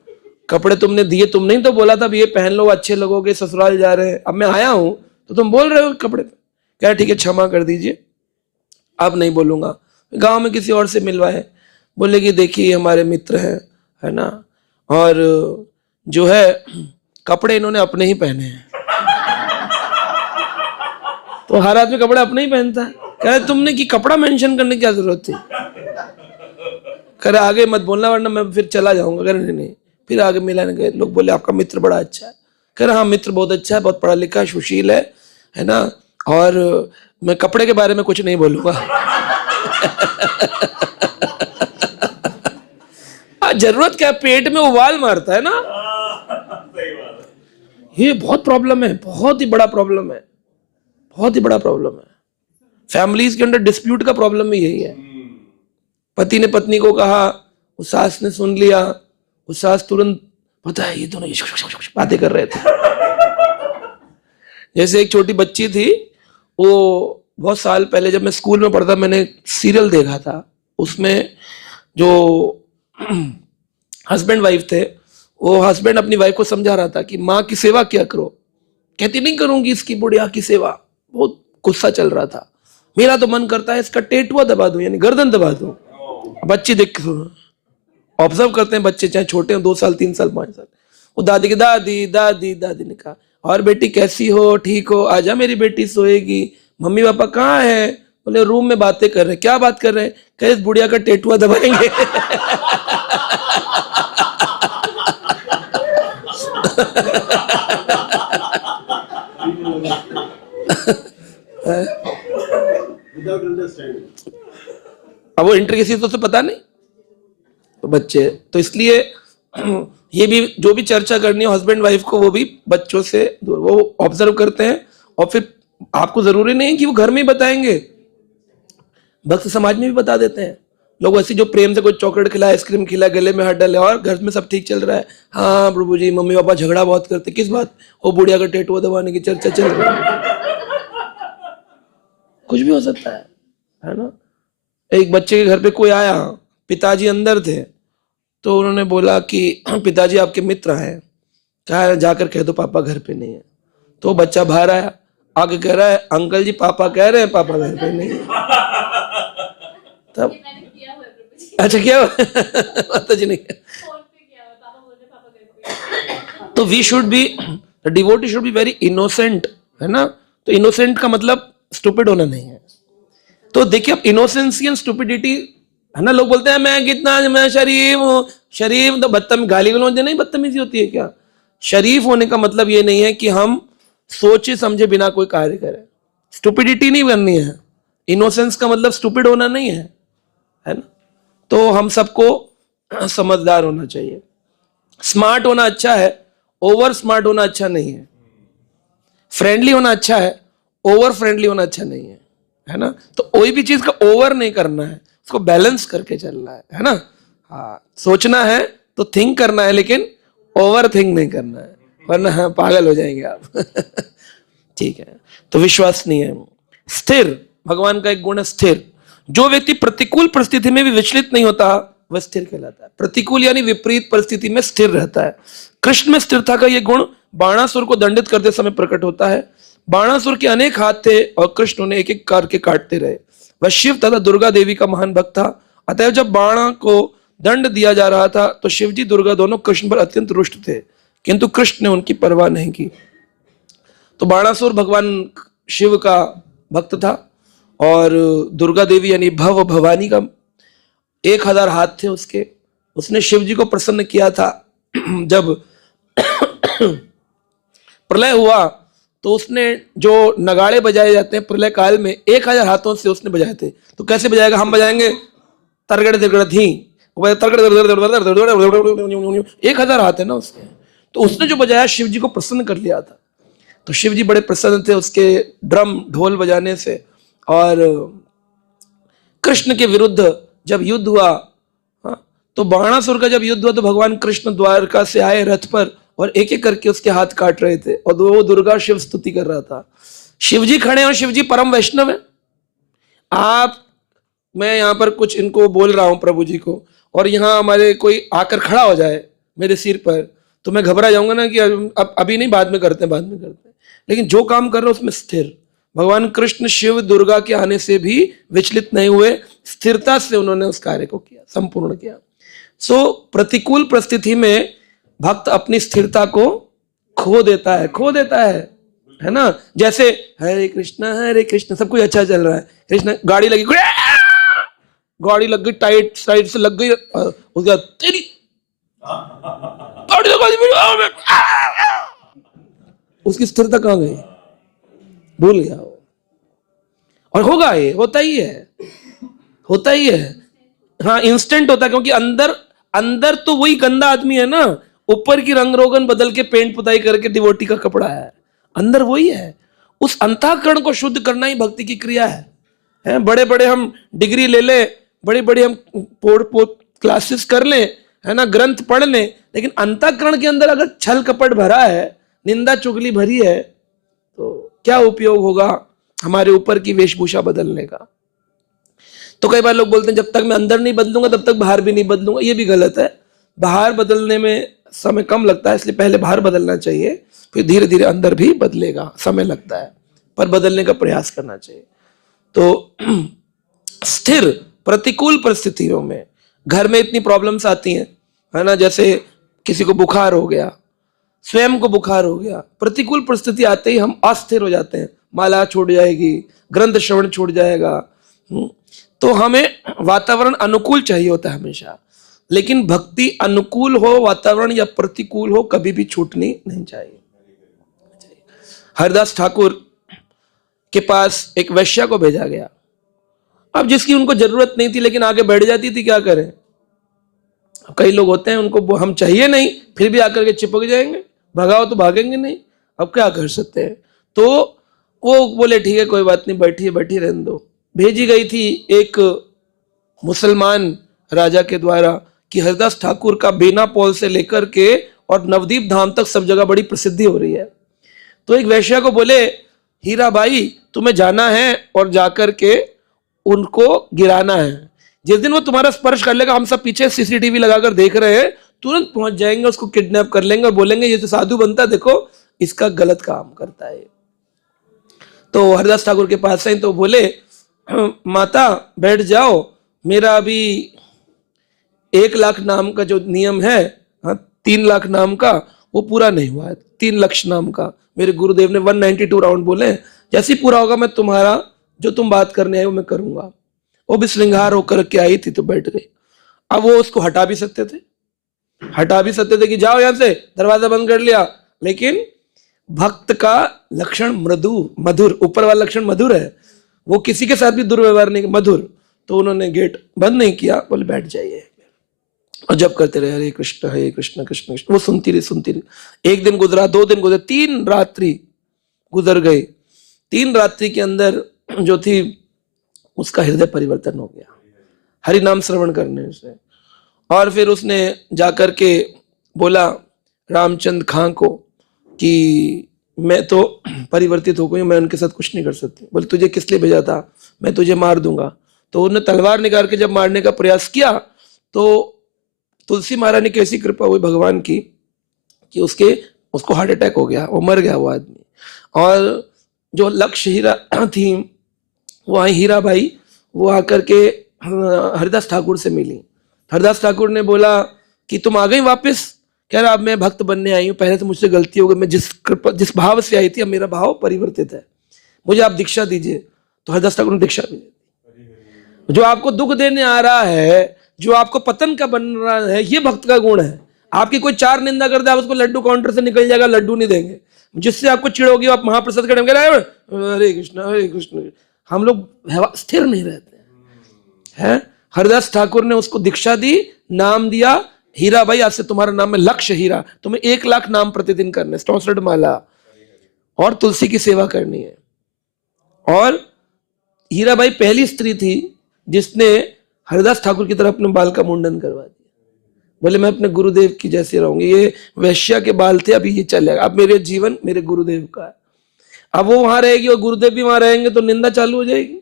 कपड़े तुमने दिए, तुम नहीं तो बोला था ये पहन लो अच्छे लगोगे, ससुराल जा रहे हैं, अब मैं आया हूं तो तुम बोल रहे हो कपड़े। क्या ठीक है क्षमा कर दीजिए, अब नहीं बोलूंगा। गांव में किसी और से मिलवाए, बोले कि देखिए हमारे मित्र हैं, है ना, और जो है कपड़े इन्होंने अपने ही पहने हैं। तो हर आदमी कपड़े अपने ही पहनता है। कह रहे तुमने कि कपड़ा मेंशन करने की क्या जरूरत थी, कह रहे आगे मत बोलना वरना मैं फिर चला जाऊंगा। कह रहे नहीं, फिर आगे मिलाने गए, लोग बोले आपका मित्र बड़ा अच्छा है। कह रहे हाँ मित्र बहुत अच्छा है, बहुत पढ़ा लिखा है, सुशील है ना, और मैं कपड़े के बारे में कुछ नहीं बोलूंगा। जरूरत क्या, पेट में उबाल मारता है ना, ये बहुत प्रॉब्लम है, बहुत ही बड़ा प्रॉब्लम है, बहुत ही बड़ा प्रॉब्लम है। फैमिलीज के अंदर डिस्प्यूट का प्रॉब्लम भी यही है। पति ने पत्नी को कहा, उस सास ने सुन लिया, उस सास तुरंत, पता है ये दोनों बातें कर रहे थे। जैसे एक छोटी बच्ची थी, वो बहुत साल पहले जब मैं स्कूल में पढ़ता, मैंने सीरियल देखा था, उसमें जो हस्बैंड वाइफ थे, वो हस्बैंड अपनी वाइफ को समझा रहा था कि माँ की सेवा क्या करो, कहती नहीं करूंगी इसकी बुढ़िया की सेवा। बहुत गुस्सा चल रहा था, मेरा तो मन करता है इसका टेटुआ दबा दूं, यानी गर्दन दबा दूं। बच्चे देख ऑब्जर्व करते हैं, बच्चे चाहे छोटे हैं, 2 साल 3 साल 5 साल, वो दादी की दादी दादी दादी ने कहा और बेटी कैसी हो, ठीक हो, आजा मेरी बेटी सोएगी। मम्मी पापा कहाँ है, बोले रूम में बातें कर रहे हैं। क्या बात कर रहे हैं, कहे इस बुढ़िया का टेटुआ दबाएंगे। अब वो इंट्रिकेसी तो उसे पता नहीं, तो बच्चे तो इसलिए ये भी जो भी चर्चा करनी है हस्बैंड वाइफ को, वो भी बच्चों से दूर, वो ऑब्जर्व करते हैं, और फिर आपको जरूरी नहीं कि वो घर में ही बताएंगे, भक्त समाज में भी बता देते हैं लोग। ऐसी जो प्रेम से कोई चॉकलेट खिलाए, आइसक्रीम खिलाए, गले में हाथ डाले, और घर में सब ठीक चल रहा है, हाँ प्रभु जी मम्मी पापा झगड़ा बहुत करते, किस बात, वो बुढ़िया का टेटुआ दबाने की चर्चा चल रही है। कुछ भी हो सकता है ना। एक बच्चे के घर पे कोई आया, पिताजी अंदर थे, तो उन्होंने बोला कि पिताजी आपके मित्र हैं, कहा जाकर कह दो पापा घर पे नहीं है। तो बच्चा बाहर आया, आगे कह रहा है अंकल जी पापा कह रहे हैं पापा घर पे नहीं है। तब अच्छा क्या माता जी ने तो we should be, devotee should be very innocent, है ना। तो इनोसेंट का मतलब स्टूपिड होना नहीं है। तो देखिए अब इनोसेंसी एंड स्टूपिडिटी, है ना, लोग बोलते हैं मैं कितना, मैं शरीफ हूँ, शरीफ तो बदतमीज, गाली गलौज नहीं बदतमीजी होती है क्या। शरीफ होने का मतलब ये नहीं है कि हम सोचे समझे बिना कोई कार्य करें, स्टूपिडिटी नहीं बननी है। इनोसेंस का मतलब स्टूपिड होना नहीं है ना। तो हम सबको समझदार होना चाहिए। स्मार्ट होना अच्छा है, ओवर स्मार्ट होना अच्छा नहीं है। फ्रेंडली होना अच्छा है, ओवर फ्रेंडली होना अच्छा नहीं है ना। तो कोई भी चीज का ओवर नहीं करना है, उसको बैलेंस करके चलना है ना। हाँ, सोचना है तो थिंक करना है, लेकिन ओवर थिंक नहीं करना है, वरना हाँ पागल हो जाएंगे आप। ठीक है, तो विश्वसनीय है। स्थिर, भगवान का एक गुण है स्थिर। जो व्यक्ति प्रतिकूल परिस्थिति में भी विचलित नहीं होता वह स्थिर कहलाता है। प्रतिकूल यानी विपरीत परिस्थिति में स्थिर रहता है। कृष्ण में स्थिरता का यह गुण बाणासुर को दंडित करते समय प्रकट होता है। बाणासुर के अनेक हाथ थे और कृष्ण उन्हें एक एक करके काटते रहे। वह शिव तथा दुर्गा देवी का महान भक्त था। अतः जब बाणा को दंड दिया जा रहा था तो शिवजी दुर्गा दोनों कृष्ण पर अत्यंत रुष्ट थे, किंतु कृष्ण ने उनकी परवाह नहीं की। तो बाणासुर भगवान शिव का भक्त था और दुर्गा देवी यानी भव भवानी का 1000 हाथ थे उसके। उसने शिव जी को प्रसन्न किया था। जब प्रलय हुआ तो उसने जो नगाड़े बजाए जाते हैं प्रलय काल में 1000 हाथों से उसने बजाए थे। तो कैसे बजाएगा? हम बजाएंगे तरगड़ तिरगड़ थी, 1000 हाथ है ना उसके। तो उसने जो बजाया शिव जी को प्रसन्न कर लिया था। तो शिव जी बड़े प्रसन्न थे उसके ड्रम ढोल बजाने से। और कृष्ण के विरुद्ध जब युद्ध हुआ, तो बाणासुर का जब युद्ध हुआ तो भगवान कृष्ण द्वारका से आए रथ पर और एक एक करके उसके हाथ काट रहे थे और वो दुर्गा शिव स्तुति कर रहा था। शिव जी खड़े और शिव जी परम वैष्णव है। मैं यहाँ पर कुछ इनको बोल रहा हूं प्रभु जी को, और यहाँ हमारे कोई आकर खड़ा हो जाए मेरे सिर पर, तो मैं घबरा जाऊंगा ना कि अब अभी नहीं, बाद में करते हैं। लेकिन जो काम कर रहे उसमें स्थिर। भगवान कृष्ण शिव दुर्गा के आने से भी विचलित नहीं हुए, स्थिरता से उन्होंने उस कार्य को किया, संपूर्ण किया। सो प्रतिकूल परिस्थिति में भक्त अपनी स्थिरता को खो देता है ना। जैसे हरे कृष्ण सब कुछ अच्छा चल रहा है, कृष्ण गाड़ी लग गई टाइट, साइड से लग गई, उसके बाद तेरी उसकी स्थिरता कहां गई? भूल गया वो। और होगा, ये होता ही है। हाँ, इंस्टेंट होता है, क्योंकि अंदर तो वही गंदा आदमी है ना। ऊपर की रंग रोगन बदल के पेंट पुताई करके डिवोटी का कपड़ा है, अंदर वही है। उस अंतःकरण को शुद्ध करना ही भक्ति की क्रिया है। बड़े बड़े हम डिग्री ले ले, बड़ी बड़ी हम क्लासेस कर ले, है ना, ग्रंथ पढ़ ले, लेकिन अंतःकरण के अंदर अगर छल कपट भरा है, निंदा चुगली भरी है, तो क्या उपयोग होगा हमारे ऊपर की वेशभूषा बदलने का। तो कई बार लोग बोलते हैं जब तक मैं अंदर नहीं बदलूंगा तब तक बाहर भी नहीं बदलूंगा। ये भी गलत है। बाहर बदलने में समय कम लगता है, इसलिए पहले बाहर बदलना चाहिए, फिर धीरे धीरे अंदर भी बदलेगा। समय लगता है पर बदलने का प्रयास करना चाहिए। तो स्थिर प्रतिकूल परिस्थितियों में, घर में इतनी प्रॉब्लम्स आती हैं, है ना, जैसे किसी को बुखार हो गया, स्वयं को बुखार हो गया, प्रतिकूल परिस्थिति आते ही हम अस्थिर हो जाते हैं। माला छूट जाएगी, ग्रंथ श्रवण छूट जाएगा। तो हमें वातावरण अनुकूल चाहिए होता है हमेशा, लेकिन भक्ति अनुकूल हो वातावरण या प्रतिकूल हो, कभी भी छूटनी नहीं चाहिए। हरिदास ठाकुर के पास एक वैश्या को भेजा गया। अब जिसकी उनको जरूरत नहीं थी लेकिन आगे बढ़ जाती थी, क्या करें। कई लोग होते हैं उनको हम चाहिए नहीं, फिर भी आकर के चिपक जाएंगे, भगाओ तो भागेंगे नहीं। अब क्या कर सकते हैं। तो वो बोले ठीक है कोई बात नहीं, बैठी रहने दो। भेजी गई थी एक मुसलमान राजा के द्वारा कि हरिदास ठाकुर का बेना पॉल से लेकर के और नवदीप धाम तक सब जगह बड़ी प्रसिद्धि हो रही है। तो एक वैश्या को बोले, हीरा भाई तुम्हें जाना है और जाकर के उनको गिराना है। जिस दिन वो तुम्हारा स्पर्श कर लेगा, हम सब पीछे सीसीटीवी लगाकर देख रहे हैं, तुरंत पहुंच जाएंगे, उसको किडनैप कर लेंगे और बोलेंगे ये तो साधु बनता, देखो इसका गलत काम करता है। तो हरिदास ठाकुर के पास आई तो बोले, माता बैठ जाओ, मेरा अभी 1 लाख नाम का जो नियम है, 3 लाख नाम का, वो पूरा नहीं हुआ है। 3 लक्ष नाम का मेरे गुरुदेव ने 192 राउंड बोले, जैसे ही पूरा होगा मैं तुम्हारा जो तुम बात करने आए वो मैं करूंगा। वो भी श्रृंगार होकर के आई थी तो बैठ गई। अब वो उसको हटा भी सकते थे कि जाओ यहां से, दरवाजा बंद कर लिया, लेकिन भक्त का लक्षण मधुर, ऊपर वाला लक्षण मधुर है, वो किसी के साथ भी दुर्व्यवहार नहीं, मधुर। तो उन्होंने गेट बंद नहीं किया, बोले बैठ जाइए और जब करते रहे हरे कृष्ण कृष्ण कृष्ण। वो सुनती रही। 1 दिन गुजरा, 2 दिन गुजरे, 3 रात्रि गुजर गई। 3 रात्रि के अंदर जो थी उसका हृदय परिवर्तन हो गया हरि नाम श्रवण करने से। और फिर उसने जाकर के बोला रामचंद्र खां को कि मैं तो परिवर्तित हो गई, मैं उनके साथ कुछ नहीं कर सकती। बोले तुझे किस लिए भेजा था, मैं तुझे मार दूंगा। तो उन्होंने तलवार निकाल के जब मारने का प्रयास किया तो तुलसी महारानी की ऐसी कृपा हुई भगवान की कि उसको हार्ट अटैक हो गया, वो मर गया वो आदमी। और जो लक्ष्य हीरा थी वहाँ हीरा भाई वो आकर के हरिदास ठाकुर से मिली। हरिदास ठाकुर ने बोला कि तुम आ गई वापस। कह रहा अब मैं भक्त बनने आई हूँ, पहले तो मुझसे गलती हो गई, मैं जिस भाव से आई थी अब मेरा भाव परिवर्तित है, मुझे आप दीक्षा दीजिए। तो हरिदास ठाकुर ने दीक्षा दी। जो आपको दुख देने आ रहा है, जो आपको पतन का बन रहा है, ये भक्त का गुण है। आपकी कोई 4 निंदा कर दे आप उसको लड्डू काउंटर से निकल जाएगा, लड्डू नहीं देंगे। जिससे आपको चिड़ होगी आप महाप्रसाद का टाइम कह रहे हैं हरे कृष्ण। हम लोग स्थिर नहीं रहते हैं। हरिदास ठाकुर ने उसको दीक्षा दी, नाम दिया हीरा भाई, आज से तुम्हारा नाम है लक्ष्य हीरा, तुम्हें 1 लाख नाम प्रतिदिन करने, 64 माला और तुलसी की सेवा करनी है। और हीरा भाई पहली स्त्री थी जिसने हरिदास ठाकुर की तरह अपने बाल का मुंडन करवा दिया। बोले मैं अपने गुरुदेव की जैसे रहूंगी, ये वैश्या के बाल थे अभी ये चलेगा, अब मेरे जीवन मेरे गुरुदेव का है। अब वो वहां रहेगी और गुरुदेव भी वहां रहेंगे तो निंदा चालू हो जाएगी।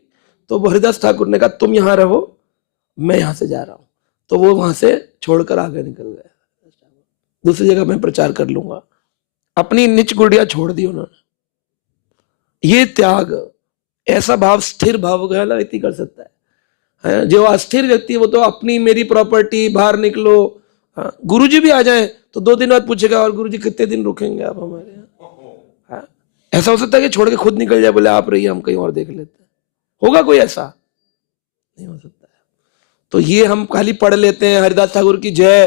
तो हरिदास ठाकुर ने कहा तुम यहां रहो, मैं यहां से जा रहा हूं। तो वो वहां से छोड़कर आगे निकल गया, दूसरी जगह मैं प्रचार कर लूंगा। अपनी निच गुड़िया छोड़ दी उन्होंने। ये त्याग, ऐसा भाव, स्थिर भाव का व्यक्ति कर सकता है। जो अस्थिर व्यक्ति है वो तो अपनी मेरी प्रॉपर्टी, बाहर निकलो। गुरुजी भी आ जाए तो 2 दिन बाद पूछेगा और गुरुजी कितने दिन रुकेंगे आप हमारे यहाँ। ऐसा हो सकता है कि छोड़ के खुद निकल जाए, बोले आप रहिए हम कहीं और देख लेते हैं। होगा कोई ऐसा? नहीं हो सकता है। तो ये हम खाली पढ़ लेते हैं हरिदास ठाकुर की जय,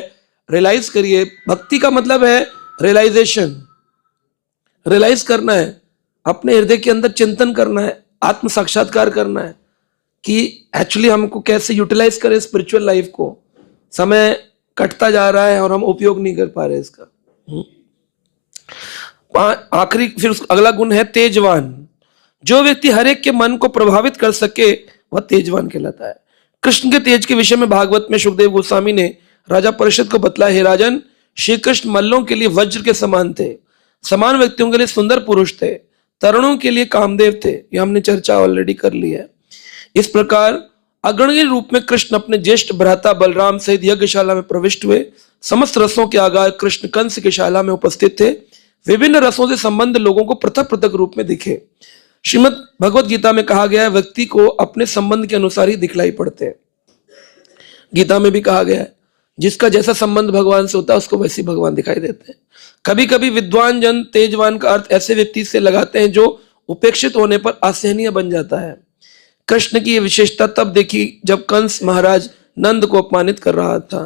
रियलाइज करिए। भक्ति का मतलब है रियलाइजेशन, रियलाइज करना है, अपने हृदय के अंदर चिंतन करना है, आत्म साक्षात्कार करना है कि एक्चुअली हमको कैसे यूटिलाइज करें स्पिरिचुअल लाइफ को। समय कटता जा रहा है और हम उपयोग नहीं कर पा रहे इसका। आखिरी फिर अगला गुण है तेजवान। जो व्यक्ति हर एक के मन को प्रभावित कर सके वह तेजवान कहलाता है। कृष्ण के तेज के विषय में भागवत में सुखदेव गोस्वामी ने राजा परीक्षित को बतलाया, हे राजन, श्री कृष्ण मल्लों के लिए वज्र के समान थे, समान व्यक्तियों के लिए सुंदर पुरुष थे, तरुणों के लिए कामदेव थे। ये हमने चर्चा ऑलरेडी कर ली है। इस प्रकार अग्रणी रूप में कृष्ण अपने ज्येष्ठ भ्राता बलराम सहित यज्ञशाला में प्रविष्ट हुए। समस्त रसों के आगार कृष्ण कंस की शाला में उपस्थित थे। विभिन्न रसों से संबंध लोगों को पृथक पृथक रूप में दिखे। श्रीमद् भगवत गीता में कहा गया है व्यक्ति को अपने संबंध के अनुसार ही दिखलाई पड़ते हैं। गीता में भी कहा गया है जिसका जैसा संबंध भगवान से होता है उसको वैसे भगवान दिखाई देते हैं। कभी कभी विद्वान जन तेजवान का अर्थ ऐसे व्यक्ति से लगाते हैं जो उपेक्षित होने पर असहनीय बन जाता है। कृष्ण की यह विशेषता तब देखी जब कंस महाराज नंद को अपमानित कर रहा था।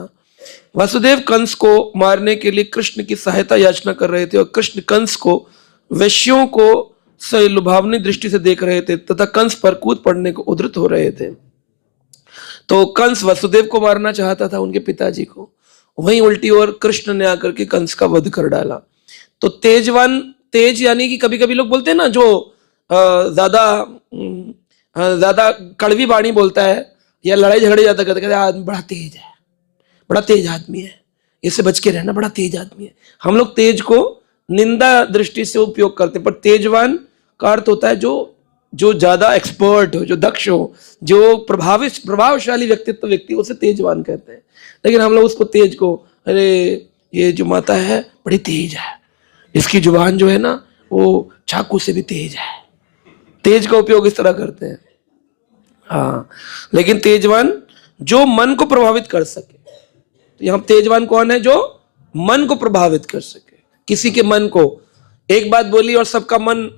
वासुदेव कंस को मारने के लिए कृष्ण की सहायता याचना कर रहे थे और कृष्ण कंस को वैश्यों को से लुभावनी दृष्टि से देख रहे थे तथा कंस पर कूद पड़ने को उद्धत हो रहे थे। तो कंस वसुदेव को मारना चाहता था, उनके पिताजी को। वहीं उल्टी ओर कृष्ण ने आकर के कंस का वध कर डाला। तो तेजवान, तेज यानी कि कभी कभी लोग बोलते हैं ना जो ज्यादा कड़वी वाणी बोलता है या लड़ाई झगड़े ज्यादा करते आदमी बड़ा तेज है, बड़ा तेज आदमी है, इससे बच के रहना, बड़ा तेज आदमी है। हम लोग तेज को निंदा दृष्टि से उपयोग करते हैं, पर तेजवान का अर्थ होता है जो ज्यादा एक्सपर्ट हो, जो दक्ष हो, जो प्रभावशाली व्यक्तित्व व्यक्ति, उसे तेजवान कहते हैं। लेकिन हम लोग उसको तेज को, अरे ये जो माता है बड़ी तेज है, इसकी जुबान जो है ना वो चाकू से भी तेज है। तेज का उपयोग इस तरह करते हैं। हाँ, लेकिन तेजवान जो मन को प्रभावित कर सके। तो यहाँ तेजवान कौन है? जो मन को प्रभावित कर सके, किसी के मन को। एक बात बोली और सबका मन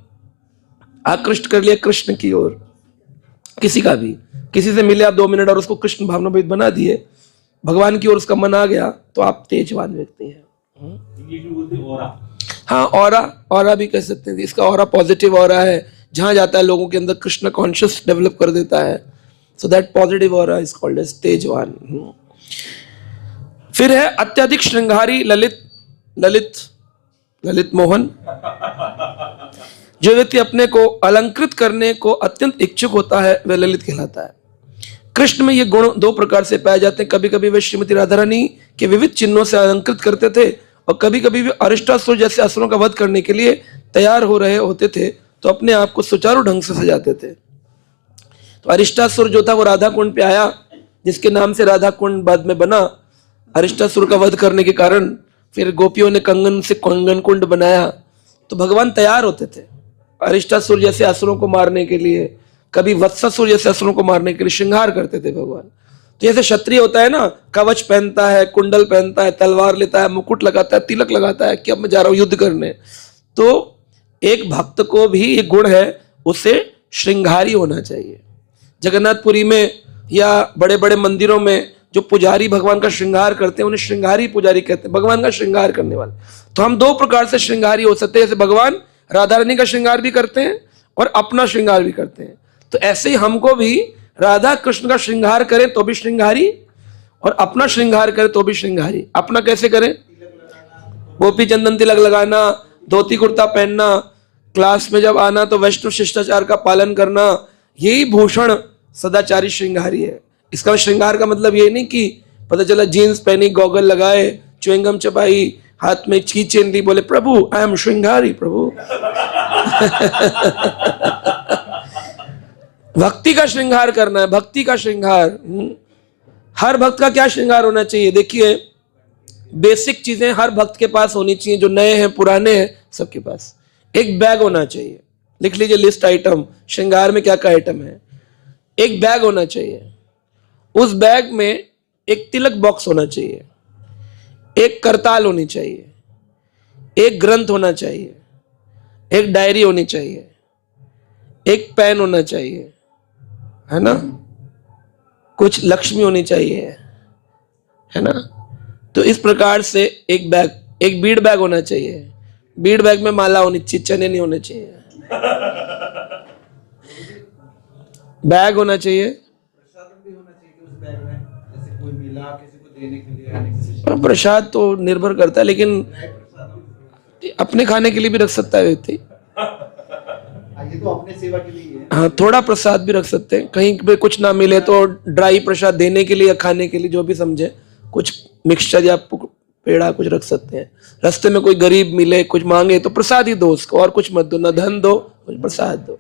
आकृष्ट कर लिया कृष्ण की ओर। किसी का भी, किसी से मिले आप 2 मिनट और उसको कृष्ण भावनाविद बना दिए, भगवान की ओर उसका मन आ गया, तो आप तेजवान व्यक्ति हैं। इंग्लिश में बोलते हैं ऑरा। हाँ, ऑरा भी कह सकते हैं। इसका ऑरा पॉजिटिव ऑरा है, जहां जाता है लोगों के अंदर कृष्ण कॉन्शियस डेवलप कर देता है। So that positive aura is called as तेजवान। फिर है अत्यधिक श्रृंगारी ललित मोहन। जो व्यक्ति अपने को अलंकृत करने को अत्यंत इच्छुक होता है वह ललित कहलाता है। कृष्ण में ये गुण दो प्रकार से पाए जाते हैं। कभी कभी वे श्रीमती राधा रानी के विविध चिन्हों से अलंकृत करते थे और कभी कभी वे अरिष्टासुर जैसे असुरों का वध करने के लिए तैयार हो रहे होते थे तो अपने आप को सुचारू ढंग से सजाते थे। तो अरिष्टासुर जो था वो राधा कुंड पे आया, जिसके नाम से राधा कुंड बाद में बना। अरिष्टासुर का वध करने के कारण फिर गोपियों ने कंगन से कंगन कुंड बनाया। तो भगवान तैयार होते थे अरिष्टासुर जैसे असुरों को मारने के लिए, कभी वत्सासुर जैसे असुरों को मारने के लिए श्रृंगार करते थे भगवान। तो जैसे क्षत्रिय होता है ना, कवच पहनता है, कुंडल पहनता है, तलवार लेता है, मुकुट लगाता है, तिलक लगाता है कि अब मैं जा रहा हूं युद्ध करने। तो एक भक्त को भी ये गुण है, उसे श्रृंगारी होना चाहिए। जगन्नाथपुरी में या बड़े बड़े मंदिरों में जो पुजारी भगवान का श्रृंगार करते हैं उन्हें श्रृंगारी पुजारी कहते हैं, भगवान का श्रृंगार करने वाले। तो हम दो प्रकार से श्रृंगारी हो सकते हैं, जैसे भगवान राधा रानी का श्रृंगार भी करते हैं और अपना श्रृंगार भी करते हैं। तो ऐसे ही हमको भी राधा कृष्ण का श्रृंगार करें तो भी श्रृंगारी और अपना श्रृंगार करें तो भी श्रृंगारी। अपना कैसे करें? गोपी चंदन तिलक लगाना, धोती कुर्ता पहनना, क्लास में जब आना तो वैष्णव शिष्टाचार का पालन करना, यही भूषण सदाचारी श्रृंगारी है। इसका श्रृंगार का मतलब ये नहीं कि पता चला जीन्स पहनी, गॉगल लगाए, च्युइंगम चबाई, हाथ में की चेन ली, बोले प्रभु आई एम श्रृंगारी प्रभु। भक्ति का श्रृंगार करना है, भक्ति का श्रृंगार। हर भक्त का क्या श्रृंगार होना चाहिए? देखिए, बेसिक चीजें हर भक्त के पास होनी चाहिए, जो नए हैं पुराने हैं सबके पास। एक बैग होना चाहिए, लिख लीजिए लिस्ट आइटम, श्रृंगार में क्या क्या आइटम है। एक बैग होना चाहिए, उस बैग में एक तिलक बॉक्स होना चाहिए, एक करताल होनी चाहिए, एक ग्रंथ होना चाहिए, एक डायरी होनी चाहिए, एक पेन होना चाहिए, है ना, कुछ लक्ष्मी होनी चाहिए, है ना। तो इस प्रकार से एक बैग, एक बीड बैग होना चाहिए, बीड बैग में माला होनी चाहिए, चने नहीं होने चाहिए। बैग होना चाहिए, प्रसाद भी होना चाहिए उस बैग में, जैसे कोई मिला किसी को देने के लिए आने के लिए। प्रसाद तो निर्भर करता है, लेकिन अपने खाने के लिए भी रख सकता है व्यक्ति। ये तो अपने सेवा के लिए है। हाँ, थोड़ा प्रसाद भी रख सकते हैं, कहीं पे कुछ ना मिले तो ड्राई प्रसाद देने के लिए या खाने के लिए, जो भी समझे, कुछ मिक्सचर या पेड़ा कुछ रख सकते हैं। रास्ते में कोई गरीब मिले, कुछ मांगे तो प्रसाद ही दो उसको, और कुछ मत दो, ना धन दो, कुछ प्रसाद दो।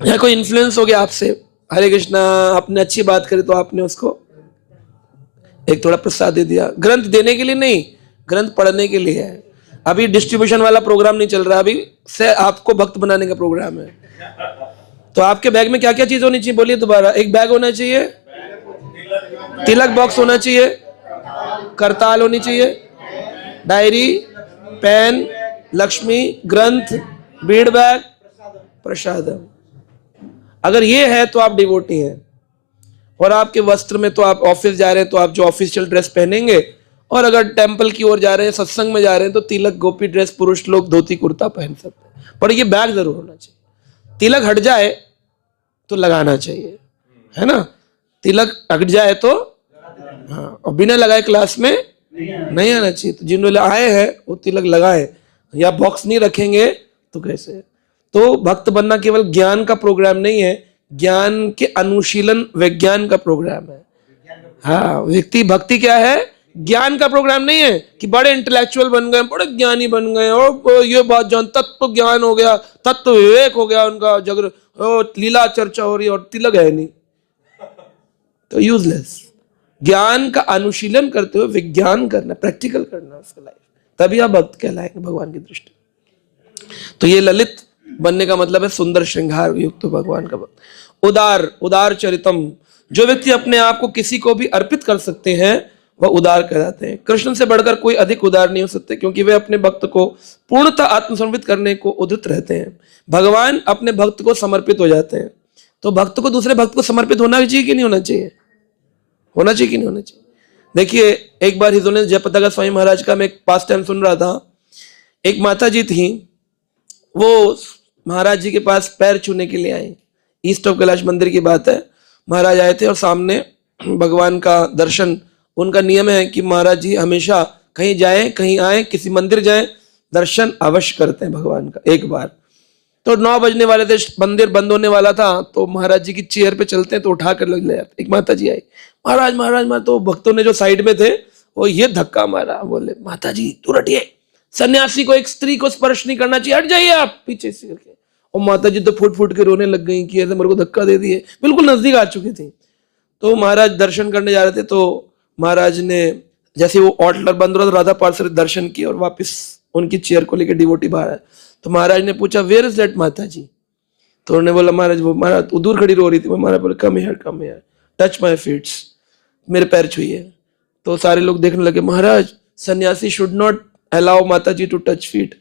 या कोई इन्फ्लुएंस हो गया आपसे, हरे कृष्णा, आपने अच्छी बात करी तो आपने उसको एक थोड़ा प्रसाद दे दिया। ग्रंथ देने के लिए नहीं, ग्रंथ पढ़ने के लिए है। अभी डिस्ट्रीब्यूशन वाला प्रोग्राम नहीं चल रहा, अभी से आपको भक्त बनाने का प्रोग्राम है। तो आपके बैग में क्या क्या चीज होनी चाहिए बोलिए दोबारा? एक बैग होना चाहिए, तिलक बॉक्स होना चाहिए, करताल होनी चाहिए, डायरी, पेन, लक्ष्मी, ग्रंथ, बीड बैग, प्रसादम। अगर ये है तो आप डिवोटी हैं। और आपके वस्त्र में तो आप ऑफिस जा रहे हैं तो आप जो ऑफिशियल ड्रेस पहनेंगे, और अगर टेंपल की ओर जा रहे हैं, सत्संग में जा रहे हैं तो तिलक गोपी ड्रेस, पुरुष लोग धोती कुर्ता पहन सकते हैं, पर ये बैग जरूर होना चाहिए। तिलक हट जाए तो लगाना चाहिए, है ना। तिलक हट जाए तो हाँ, और बिना लगाए क्लास में नहीं आना चाहिए। तो जिन लोग आए हैं वो तिलक लगाए, या बॉक्स नहीं रखेंगे तो कैसे? तो भक्त बनना केवल ज्ञान का प्रोग्राम नहीं है, ज्ञान के अनुशीलन विज्ञान का प्रोग्राम है। हाँ, व्यक्ति भक्ति क्या है? ज्ञान का प्रोग्राम नहीं है कि बड़े इंटेलेक्चुअल बन गए, बड़े ज्ञानी बन गए, और ये बात जान, तत्व ज्ञान हो गया, तत्व विवेक हो गया उनका, जगर लीला चर्चा हो रही है और तिलक है नहीं, तो यूजलेस। ज्ञान का अनुशीलन करते हुए विज्ञान करना, प्रैक्टिकल करना उसका लाइफ, तभी आप भक्त कहलाएंगे भगवान की दृष्टि। तो ये ललित बनने का मतलब है सुंदर श्रृंगार युक्त भगवान का भक्त। उदार, उदार चरितम, जो व्यक्ति अपने आप को किसी को भी अर्पित कर सकते हैं वह उदार कहलाते हैं। कृष्ण से बढ़कर कोई अधिक उदार नहीं हो सकते, क्योंकि वे अपने भक्त को पूर्णतः आत्मसमर्पित करने को उद्यत रहते हैं। भगवान अपने भक्त को समर्पित हो जाते हैं। तो भक्त को दूसरे भक्त को समर्पित होना चाहिए कि नहीं होना चाहिए? होना चाहिए कि नहीं होना चाहिए? देखिए, एक बार हिजोने जयपताका स्वामी महाराज का मैं एक पास टाइम सुन रहा था। एक माता जी थी, वो महाराज जी के पास पैर छूने के लिए आई। ईस्ट ऑफ कैलाश मंदिर की बात है। महाराज आए थे और सामने भगवान का दर्शन, उनका नियम है कि महाराज जी हमेशा कहीं जाए, कहीं आए, किसी मंदिर जाए, दर्शन अवश्य करते हैं भगवान का एक बार। तो 9 बजने वाले थे, मंदिर बंद होने वाला था, तो महाराज जी की चेयर पे चलते हैं तो उठा कर ले जाते। एक माता जी आई, महाराज महाराज महाराज, तो भक्तों ने जो साइड में थे वो ये धक्का मारा, बोले माता जी तू हटिए, सन्यासी को एक स्त्री को स्पर्श नहीं करना चाहिए, हट जाइए आप पीछे से करके। और माता जी तो फुट फुट के रोने लग गई कि ऐसे मेरे को धक्का दे दिए, बिल्कुल नजदीक आ चुकी थी। तो महाराज दर्शन करने जा रहे थे, तो महाराज ने जैसे वो ऑटलर बंद हो रहा था, राधा पार्षद दर्शन किए और वापस उनकी चेयर को लेकर डिवोटी बाहर आए। तो महाराज ने पूछा वेयर इज दैट माता जी? तो उन्होंने बोला महाराज वो महाराज वो दूर खड़ी रो रही थी। महाराज बोले come here touch my feets, मेरे पैर छुइए। तो सारे लोग देखने लगे, महाराज सन्यासी शुड नॉट अलाउ माता जी टू टच फीट।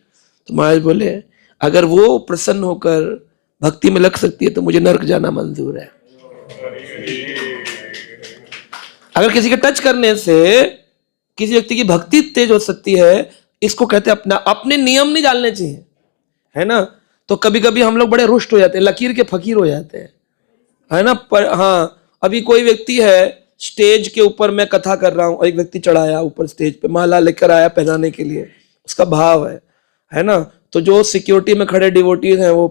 तो महाराज बोले अगर वो प्रसन्न होकर भक्ति में लग सकती है तो मुझे नरक जाना मंजूर है। अगर किसी के टच करने से किसी व्यक्ति की भक्ति तेज हो सकती है, इसको कहते हैं अपने नियम नहीं डालने चाहिए, है ना। तो कभी कभी हम लोग बड़े रुष्ट हो जाते हैं, लकीर के फकीर हो जाते हैं, है ना। पर हाँ, अभी कोई व्यक्ति है स्टेज के ऊपर, मैं कथा कर रहा हूं और एक व्यक्ति चढ़ाया ऊपर स्टेज पे, माला लेकर आया पहनाने के लिए, उसका भाव है ना। तो जो सिक्योरिटी में खड़े डिवोटीज हैं वो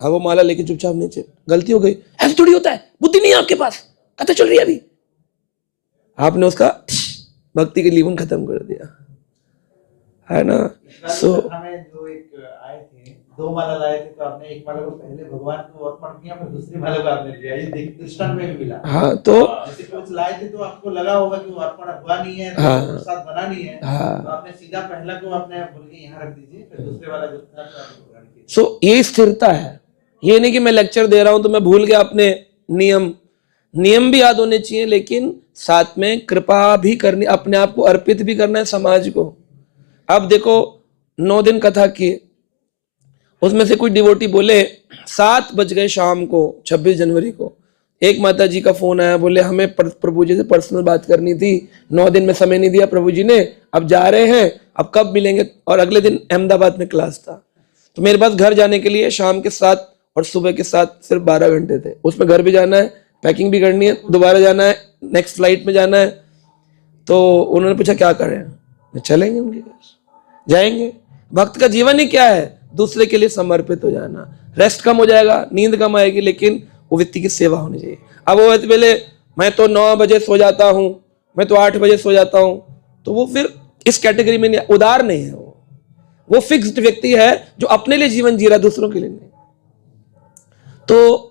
हाँ, वो माला लेके चुपचाप नीचे, गलती हो गई, ऐसे थोड़ी होता है, बुद्धि नहीं है आपके पास, कथा चल रही है अभी, आपने उसका भक्ति के लीवन खत्म कर दिया, है ना। सो हमें जो एक आए थे, 2 माला लाए थे, तो आपने एक माला को पहले भगवान को अर्पण किया, फिर दूसरी माला को आपने लिया। ये देख दृष्टांत में भी मिला। हाँ, तो जैसे कुछ लाए थे तो आपको लगा होगा कि वो अर्पण हुआ नहीं है, हाँ, प्रसाद बना नहीं है, हाँ, तो आपने सीधा पहला को आपने बोल के यहाँ रख दीजिए, फिर दूसरे वाला जो था तो आपने ग्रहण किया। सो ये स्थिरता है। ये नहीं कि मैं लेक्चर दे रहा हूं तो मैं भूल गया अपने नियम भी याद होने चाहिए, लेकिन साथ में कृपा भी करनी, अपने आप को अर्पित भी करना है समाज को। अब देखो 9 दिन कथा की, उसमें से कोई डिवोटी बोले 7 बज गए शाम को 26 जनवरी को, एक माता जी का फोन आया, बोले हमें प्रभु जी से पर्सनल बात करनी थी, 9 दिन में समय नहीं दिया प्रभु जी ने, अब जा रहे हैं, अब कब मिलेंगे। और अगले दिन अहमदाबाद में क्लास था, तो मेरे पास घर जाने के लिए शाम के 7 और सुबह के 7 सिर्फ 12 घंटे थे, उसमें घर भी जाना है, पैकिंग भी करनी है, दोबारा जाना है, नेक्स्ट फ्लाइट में जाना है। तो उन्होंने पूछा क्या करें, चलेंगे उनके पास, जाएंगे। भक्त का जीवन ही क्या है, दूसरे के लिए समर्पित हो जाना। रेस्ट कम हो जाएगा, नींद कम आएगी, लेकिन वो व्यक्ति की सेवा होनी चाहिए। अब वो पहले मैं तो 9 बजे सो जाता हूँ, मैं तो 8 बजे सो जाता हूँ, तो वो फिर इस कैटेगरी में नहीं, उदार नहीं है। वो फिक्स्ड व्यक्ति है जो अपने लिए जीवन जी रहा, दूसरों के लिए नहीं। तो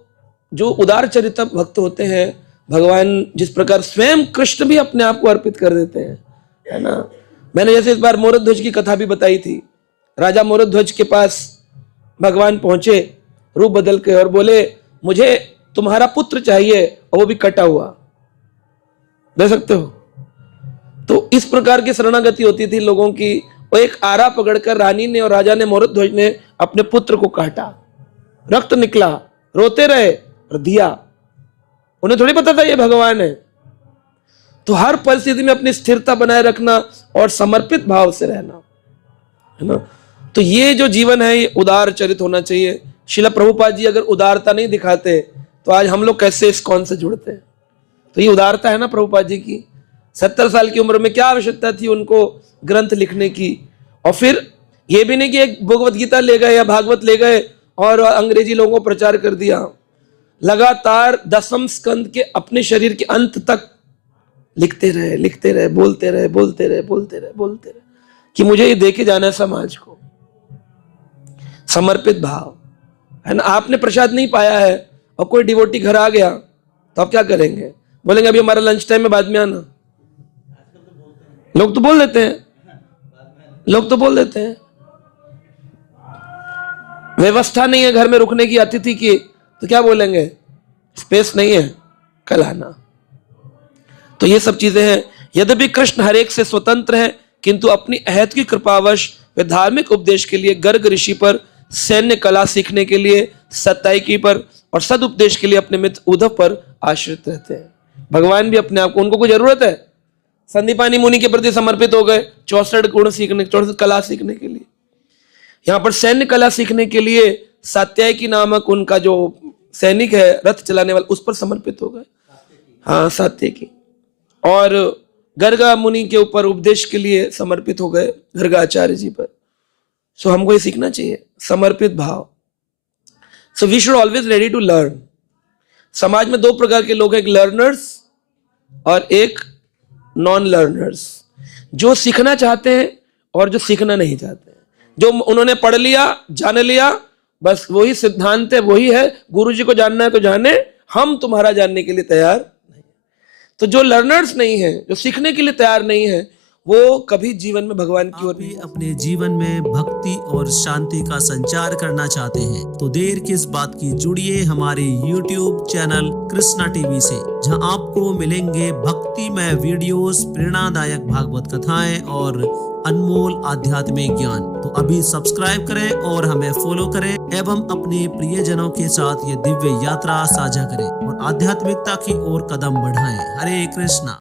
जो उदार चरित्र भक्त होते हैं, भगवान जिस प्रकार स्वयं कृष्ण भी अपने आप को अर्पित कर देते हैं, है ना। मैंने जैसे इस बार मोरध्वज की कथा भी बताई थी, राजा मोरध्वज के पास भगवान पहुंचे रूप बदल के और बोले मुझे तुम्हारा पुत्र चाहिए, और वो भी कटा हुआ, दे सकते हो। तो इस प्रकार की शरणागति होती थी लोगों की। और एक आरा पकड़कर रानी ने और राजा ने, मोरध्वज ने अपने पुत्र को काटा, रक्त निकला, रोते रहे और दिया। उन्हें थोड़ी पता था ये भगवान है। तो हर परिस्थिति में अपनी स्थिरता बनाए रखना और समर्पित भाव से रहना, है ना। तो ये जो जीवन है ये उदार चरित होना चाहिए। शिला प्रभुपाद जी अगर उदारता नहीं दिखाते तो आज हम लोग कैसे इस्कॉन से जुड़ते हैं। तो ये उदारता है ना प्रभुपाद जी की। 70 साल की उम्र में क्या आवश्यकता थी उनको ग्रंथ लिखने की। और फिर ये भी नहीं कि एक भगवत गीता ले गए या भागवत ले गए और अंग्रेजी लोगों को प्रचार कर दिया। लगातार 10वें स्कंद के अपने शरीर के अंत तक लिखते रहे, बोलते रहे कि मुझे ये देके जाना है समाज को। समर्पित भाव, है ना। आपने प्रसाद नहीं पाया है और कोई डिवोटी घर आ गया तो आप क्या करेंगे? बोलेंगे अभी हमारा लंच टाइम में बाद में आना। लोग तो बोल देते हैं, व्यवस्था नहीं है घर में रुकने की अतिथि की, तो क्या बोलेंगे? स्पेस नहीं है, कल आना। तो ये सब चीजें हैं। यद्यपि कृष्ण हर एक से स्वतंत्र है, किंतु अपनी अहत की कृपावश वे धार्मिक उपदेश के लिए गर्ग ऋषि पर, सैन्य कला सीखने के लिए सत्यायकी पर और सदुपदेश के लिए अपने मित्र उद्धव पर आश्रित रहते हैं। भगवान भी अपने आप को, उनको कोई जरूरत है? संदीपानी मुनि के प्रति समर्पित हो गए 64 गुण सीखने, 64 कला सीखने के लिए। यहाँ पर सैन्य कला सीखने के लिए सत्यायकी नामक उनका जो सैनिक है, रथ चलाने वाला, उस पर समर्पित हो गए। हाँ, सात्यकी। और गर्गा मुनि के ऊपर उपदेश के लिए समर्पित हो गए, गर्गाचार्य जी पर। सो हमको ये सीखना चाहिए, समर्पित भाव। So we should always ready to learn. समाज में दो प्रकार के लोग हैं, एक लर्नर्स और एक नॉन लर्नर्स। जो सीखना चाहते हैं और जो सीखना नहीं चाहते हैं। जो उन्होंने पढ़ लिया, जान लिया, बस वही सिद्धांत है, वही है, गुरु जी को जानना है तो जाने, हम तुम्हारा जानने के लिए तैयार नहीं। तो जो लर्नर्स नहीं है, जो सीखने के लिए तैयार नहीं है, वो कभी जीवन में भगवान की ओर भी अपने जीवन में भक्ति और शांति का संचार करना चाहते हैं तो देर किस बात की, जुड़िए हमारे YouTube चैनल कृष्णा टीवी से, जहां आपको मिलेंगे भक्तिमय वीडियोस, प्रेरणादायक भागवत कथाएं और अनमोल आध्यात्मिक ज्ञान। तो अभी सब्सक्राइब करें और हमें फॉलो करें एवं अपने प्रियजनों के साथ ये दिव्य यात्रा साझा करें और आध्यात्मिकता की ओर कदम बढ़ाएं। हरे कृष्णा।